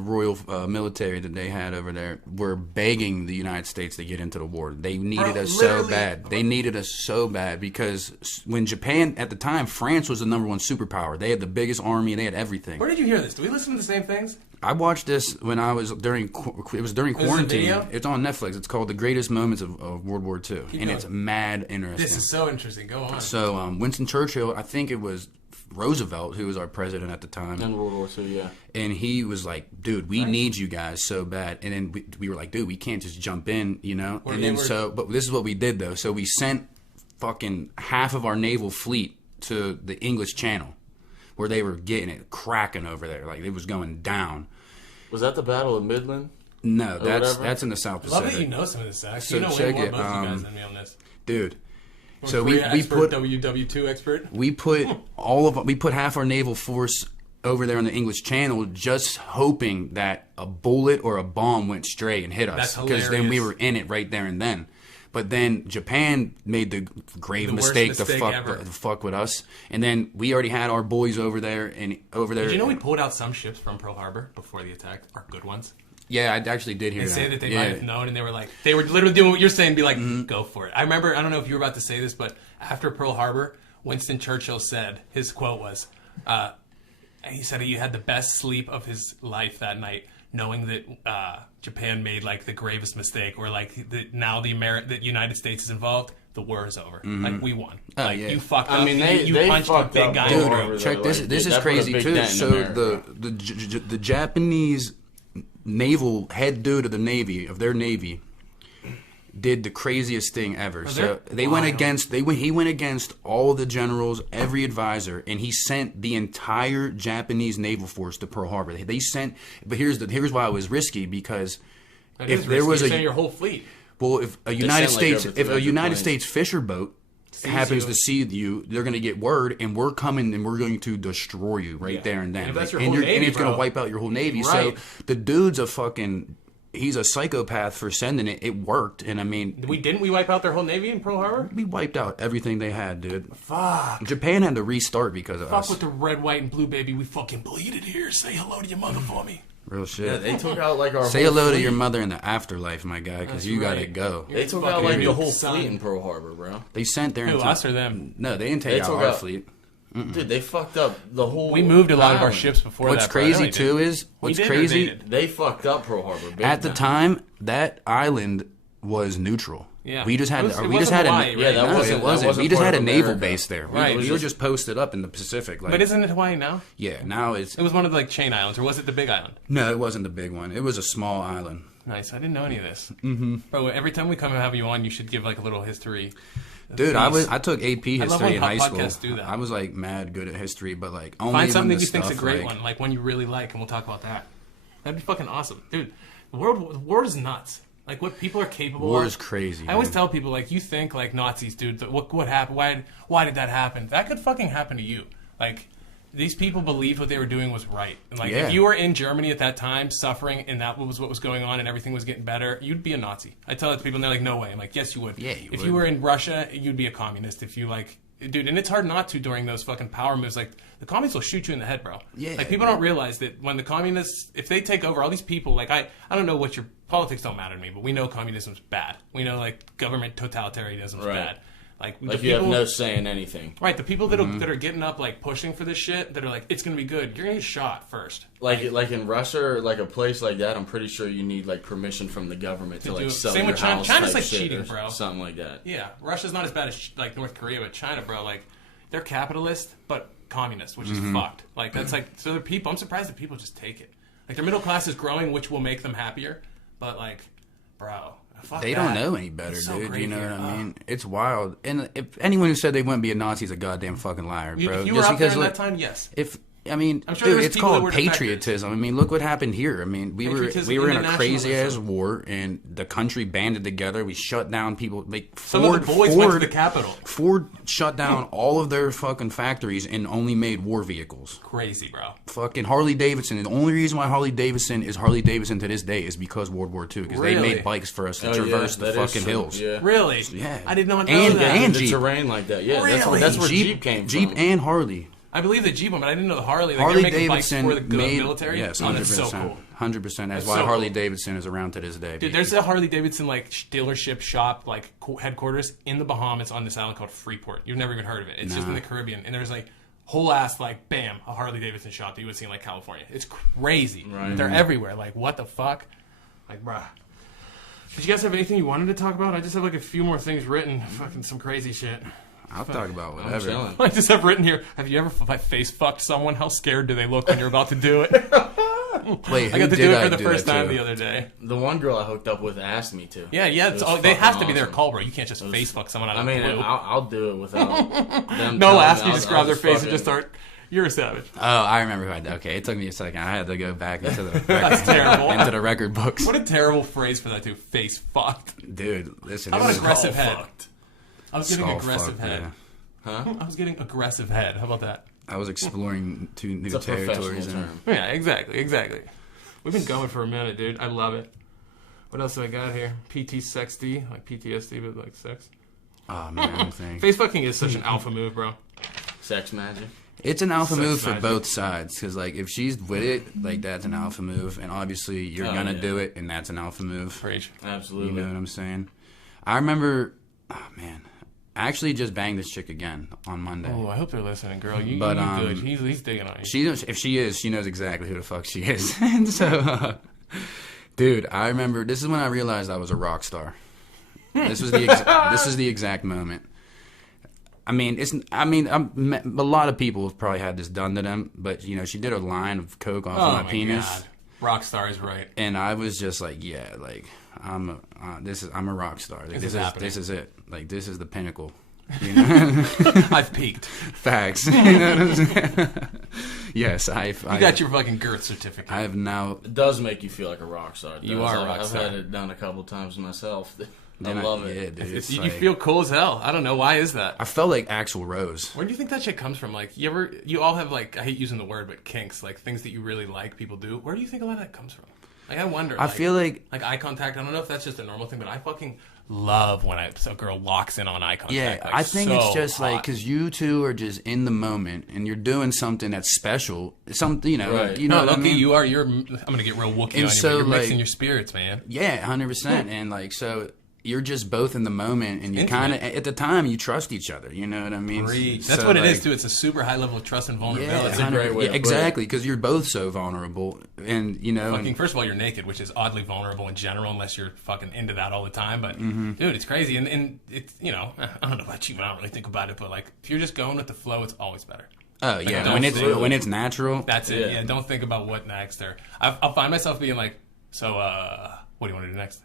royal military that they had over there were begging the United States to get into the war. They needed us so bad. They needed us so bad because when Japan at the time, France was the number one superpower. They had the biggest army. They had everything. Where did you hear this? Do we listen to the same things? I watched this when I was during quarantine. video? It's on Netflix. It's called The Greatest Moments of World War II, and going. it's mad interesting. This is so interesting. Go on. So Winston Churchill, I think it was Roosevelt who was our president at the time. In World War II, yeah. And he was like, dude, we need you guys so bad. And then we were like, dude, we can't just jump in, but this is what we did though. So we sent fucking half of our naval fleet to the English Channel where they were getting it cracking over there. Like it was going down. Was that the Battle of Midland? No, whatever? that's in the South I love Pacific. that you know some of this, Zach. So You know way check more it, about you guys than me on this. Dude. We're So we expert put WW2 expert. we put half our naval force over there in the English Channel, just hoping that a bullet or a bomb went stray and hit us, That's because then we hilarious. were in it right there and then. But then Japan made the grave The worst mistake to mistake ever. fuck with us, and then we already had our boys over there and over there. Did you know we pulled out some ships from Pearl Harbor before the attack? Our good ones. Yeah, I actually did hear They that. say that they yeah. might have known, and they were literally doing what you're saying. Be like, Mm-hmm. go for it. I remember. I don't know if you were about to say this, but after Pearl Harbor, Winston Churchill said his quote was, he said he had the best sleep of his life that night, knowing that Japan made like the gravest mistake, or like now the United States is involved. The war is over. Like we won. Like yeah. you fucked up. I mean, you they punched a fucked big up guy. Pearl in the Harbor. room. Check this. Like, This is that put a crazy big too. dent in So America. the Japanese naval head dude of their navy did the craziest thing ever. So they went against he went against all the generals, every advisor, and he sent the entire Japanese naval force to Pearl Harbor. They sent, but here's why it was risky, because That if is there risky. was You're a saying your whole fleet. well, if a United sent, like, States over if a 300 United planes. States fisher boat happens you. to see you, they're going to get word, and we're coming, and we're going to destroy you right there and then. And if that's your and whole Navy, it's going to bro. wipe out your whole navy. Right. So the dude's he's a psychopath for sending it. It worked, and I mean, Didn't we wipe out their whole navy in Pearl Harbor? we wiped out everything they had, dude. Fuck. Japan had to restart because of Fuck us. with the red, white, and blue, baby. We fucking bleeded here. Say hello to your mother for me. Real shit. Yeah, they took out like our Say whole hello to fleet. your mother in the afterlife, my guy, because you got to right. go. They took Fucking out like the idiot. whole Son. fleet in Pearl Harbor, bro. They sent their Who, entire... us or them? No, they didn't They take out took our out- fleet. Dude, they fucked up the whole. We moved a lot of our island. ships before What's that. bro. crazy They too did. is We what's did or they crazy did? They fucked up Pearl Harbor. Big at the time. time that island was neutral. Yeah. We just had It was- it we just wasn't had Hawaii, a right? Yeah, that no, wasn't- it that wasn't. wasn't We just part had a of naval America. base there. Right. We were just posted up in the Pacific. Like, But isn't it Hawaii now? yeah, now it's It was one of the like chain islands, or was it the big island? no, it wasn't the big one. It was a small island. Nice. I didn't know any of this. Mm-hmm. Bro, every time we come and have you on, you should give like a little history. Dude, Please. I took AP love history when in high school. podcasts do that. I was like mad good at history, but like only Find something when that the you think's a stuff, great like, one, like one you really like, and we'll talk about that. That'd be fucking awesome, dude. The world is nuts. Like what people are capable War of. is crazy. I always man. tell people like, you think like Nazis, dude. What happened? Why did that happen? That could fucking happen to you. Like these people believed what they were doing was right. And like Yeah. if you were in Germany at that time suffering, and that was what was going on, and everything was getting better, you'd be a Nazi. I tell that to people, and they're like, no way. I'm like, yes, you would. Yeah, you if would. you were in Russia, you'd be a communist. If you like. Dude, and it's hard not to during those fucking power moves. Like, the communists will shoot you in the head, bro. Yeah, Like, people don't realize that when the communists, if they take over all these people, like, I don't know what your politics don't matter to me, but we know communism's bad. We know like government totalitarianism's bad. Like you have no say in anything. Right, the people that are getting up, like, pushing for this shit, that are like, it's going to be good, you're going to get shot first. Like in Russia, or like a place like that, I'm pretty sure you need, like, permission from the government to like, sell Same your with China. house China's, type like, shit cheating, or bro. something like that. Yeah, Russia's not as bad as, like, North Korea, but China, bro, like, they're capitalist, but communist, which is fucked. Like, that's, like, so they're people, I'm surprised that people just take it. Like, their middle class is growing, which will make them happier, but, like, bro... They don't know any better, so dude. You know here. what I mean? It's wild. And if anyone who said they wouldn't be a Nazi is a goddamn fucking liar, bro. If you were out there in that time, yes. I mean, I'm sure dude, it's called defectors. patriotism. I mean, look what happened here. I mean, we were in a crazy ass war, and the country banded together. We shut down people. Like Some of the boys went to the Capitol. Ford shut down all of their fucking factories and only made war vehicles. Crazy, bro. Fucking Harley Davidson. And the only reason why Harley Davidson is Harley Davidson to this day is because World War II. Because they made bikes for us to traverse the fucking hills. Yeah. Really? Yeah. I did not know that. And the Jeep. terrain like that. Yeah, Really? that's where Jeep came from. Jeep and Harley. I believe the Jeep one, but I didn't know the Harley. Like, Harley they're making bikes Davidson for the made military. yes, 100%. Oh, that's so cool. 100%. That's why so Harley cool. Davidson is around to this day. Dude, there's a Harley Davidson like dealership shop, like headquarters in the Bahamas on this island called Freeport. You've never even heard of it. It's just in the Caribbean, and there's like whole ass like bam a Harley Davidson shop that you would see in like California. It's crazy. Right. They're everywhere. Like what the fuck? Like bruh. Did you guys have anything you wanted to talk about? I just have like a few more things written. Fucking some crazy shit. I'll talk about whatever. I just have written here. Have you ever face fucked someone? How scared do they look when you're about to do it? Wait, I got to do it for the first time the other day. The one girl I hooked up with asked me to. Yeah, they have to be their call, bro. You can't just face fuck someone out of the blue. I'll do it without them. No, ask you I'll describe their just face and just start. You're a savage. Oh, I remember who I did. Okay, it took me a second. I had to go back into the That's terrible. into the record books. What a terrible phrase for that too. Face fucked. Dude, listen. How it about was aggressive head? fucked. I was getting skull aggressive fucked, head. yeah. Huh? I was getting aggressive head. How about that? I was exploring two new It's a professional territories. term. Yeah, exactly. We've been going for a minute, dude. I love it. What else do I got here? PT sexty, like PTSD, but like sex. Oh man, I'm thinking. Face fucking is such an alpha move, bro. Sex magic. It's an alpha Sex move for magic. both sides, because like if she's with it, like that's an alpha move, and obviously you're gonna yeah. do it, and that's an alpha move. Preach. Absolutely. You know what I'm saying? I remember, oh man, I actually just banged this chick again on Monday. Oh, I hope they're listening, girl. You But, good. He's digging on you. She knows, if she is, she knows exactly who the fuck she is. And so, dude, I remember this is when I realized I was a rock star. This was the exact moment. I mean, a lot of people have probably had this done to them, but you know, she did a line of coke off of my penis. God. Rockstar is right. And I was just like, yeah, like I'm a rock star. Like, This is happening. this is it. Like this is the pinnacle. You know? I've peaked. Facts. You know what I'm saying? Yes, I got your fucking girth certificate. I have now. It does make you feel like a rock star. You are a rock I've star. had it done a couple times myself. I Then love yeah, it. dude, it's you like- feel cool as hell. I don't know. Why is that? I felt like Axl Rose. Where do you think that shit comes from? Like, you all have, like, I hate using the word, but kinks, like, things that you really like people do. Where do you think a lot of that comes from? Like, I wonder. I feel like eye contact, I don't know if that's just a normal thing, but I fucking love when a girl locks in on eye contact. yeah, Like, I think so it's just like hot. because you two are just in the moment and you're doing something that's special. Something you know, Right. you know. No, what I lucky mean? you are. I'm gonna get real Wookiee on you. so, But you're like- mixing your spirits, man. Yeah, 100%. And like so. You're just both in the moment, and you Intimate. kind of at the time you trust each other. You know what I mean? That's So, what it is like, too. It's a super high level of trust and vulnerability. That's a great way to put it. exactly, because you're both so vulnerable, and you know, Fucking, first of all, you're naked, which is oddly vulnerable in general, unless you're fucking into that all the time. But dude, it's crazy, and it's I don't know about you, but I don't really think about it. But like, if you're just going with the flow, it's always better. oh yeah, don't when it's feel- when it's natural, That's it. Yeah. Yeah, don't think about what next. Or I'll find myself being like, so what do you want to do next?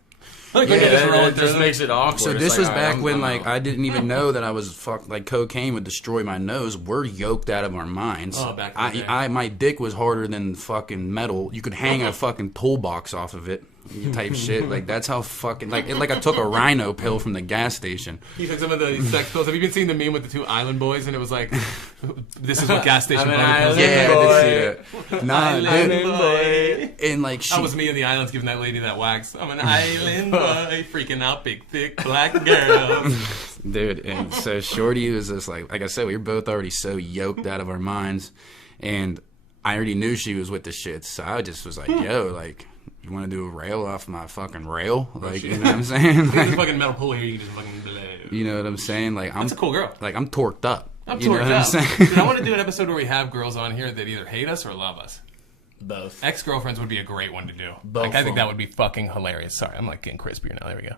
Like, Yeah, when you're just rolling it through just them. makes it awkward. So It's this like, was all right, back I'm- when I'm like out. I didn't even know that I was like cocaine would destroy my nose. We're yoked out of our minds. Oh, back in the day. my dick was harder than fucking metal. You could hang a fucking toolbox off of it, type shit. Like that's how fucking like I took a rhino pill from the gas station. You took some of the sex pills. Have you been seeing the meme with the two island boys? And it was like, this is what gas station I'm an boner pills island are. Yeah, I did see that. Nah, Island dude. boy. And like she, That was me in the islands giving that lady that wax. I'm an island boy, freaking out big, thick, black girls. dude, and so Shorty was just like I said, we were both already so yoked out of our minds, and I already knew she was with the shits, so I just was like, yo, like, you want to do a rail off my fucking rail? Like, you know what I'm saying? There's a Like, fucking metal pool here. You can just fucking blow. you know what I'm saying? Like, That's a cool girl. Like, I'm torqued up. I'm you know torqued what up. I'm saying? Dude, I want to do an episode where we have girls on here that either hate us or love us. Both. Ex-girlfriends would be a great one to do. Both Like, I think of that them. would be fucking hilarious. Sorry, I'm like getting crispier now. There we go.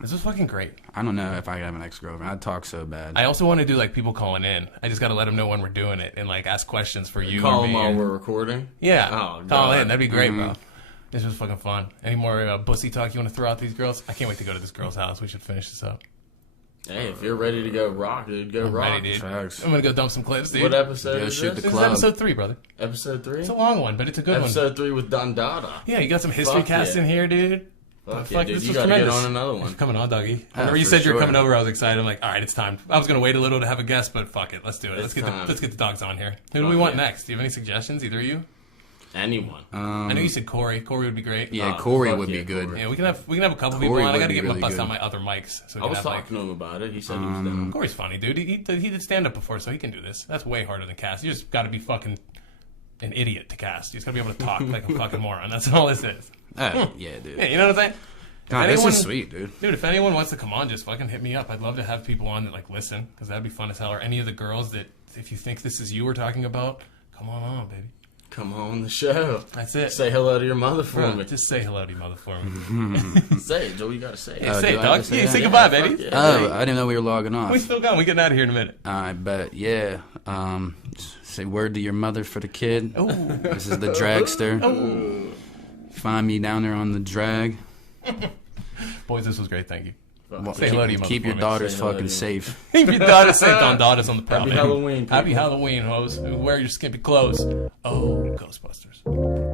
This was fucking great. I don't know if I have an ex-girlfriend. I'd talk so bad. I also want to do like people calling in. I just got to let them know when we're doing it and like ask questions for you. Call or them me while or- we're recording. Yeah. Oh, Call God. in. That'd be great, bro. This was fucking fun. Any more bussy talk you want to throw out these girls? I can't wait to go to this girl's house. We should finish this up. Hey, if you're ready to go rock, dude, go I'm rock. ready, dude. Facts. I'm gonna go dump some clips, dude. What episode Go is shoot this? the This is club. episode 3, brother. Episode 3? It's a long one, but it's a good one. Episode 3 with Dondada. Yeah, you got some history Fuck cast yeah. in here, dude. Fuck yeah, dude. this You was gotta get tremendous. on another You're one. coming on, Dougie. Whenever you for said you were sure. coming over, I was excited. I'm like, all right, it's time. I was gonna wait a little to have a guest, but fuck it, let's do it. It's Let's time. get the dogs on here. Who do Fuck we want yeah. next? Do you have any suggestions? Either of you? Anyone. I know you said Corey. Corey would be great. Yeah, Oh, Corey fuck would yeah, be good. Corey. Yeah, we can have a couple Corey people on. I would gotta be get really bust good. on my other mics. So we I can was have, talking to him about it. He said he was down. Corey's funny, dude. He did stand up before, so he can do this. That's way harder than cast. You just got to be fucking an idiot to cast. You just got to be able to talk like a fucking moron. That's all this is. Yeah, dude. Yeah, you know what I'm saying? Nah, If this anyone- is sweet, dude. Dude, if anyone wants to come on, just fucking hit me up. I'd love to have people on that like listen, because that'd be fun as hell. Or any of the girls that, if you think this is you we're talking about, come on, baby. Come on the show. That's it. Say hello to your mother for Bro, me. just say hello to your mother for me. Say it, Joe. You gotta say it. Yeah, say do it, I dog. have to say Yeah, that? say Yeah, goodbye, fuck baby. yeah. Oh, I didn't know we were logging off. We still going. We getting out of here in a minute. I bet, yeah. Say word to your mother for the kid. Oh, This is the dragster. Find me down there on the drag. boys, this was great. Thank you. Fuck. Say hello to your mother Keep your for me. daughters Say hello to fucking your- safe. Keep your daughter safe. Dondada's on the prowl. Happy baby. Halloween, Happy people. Halloween, hoes. Wear your skimpy clothes. Oh, Ghostbusters.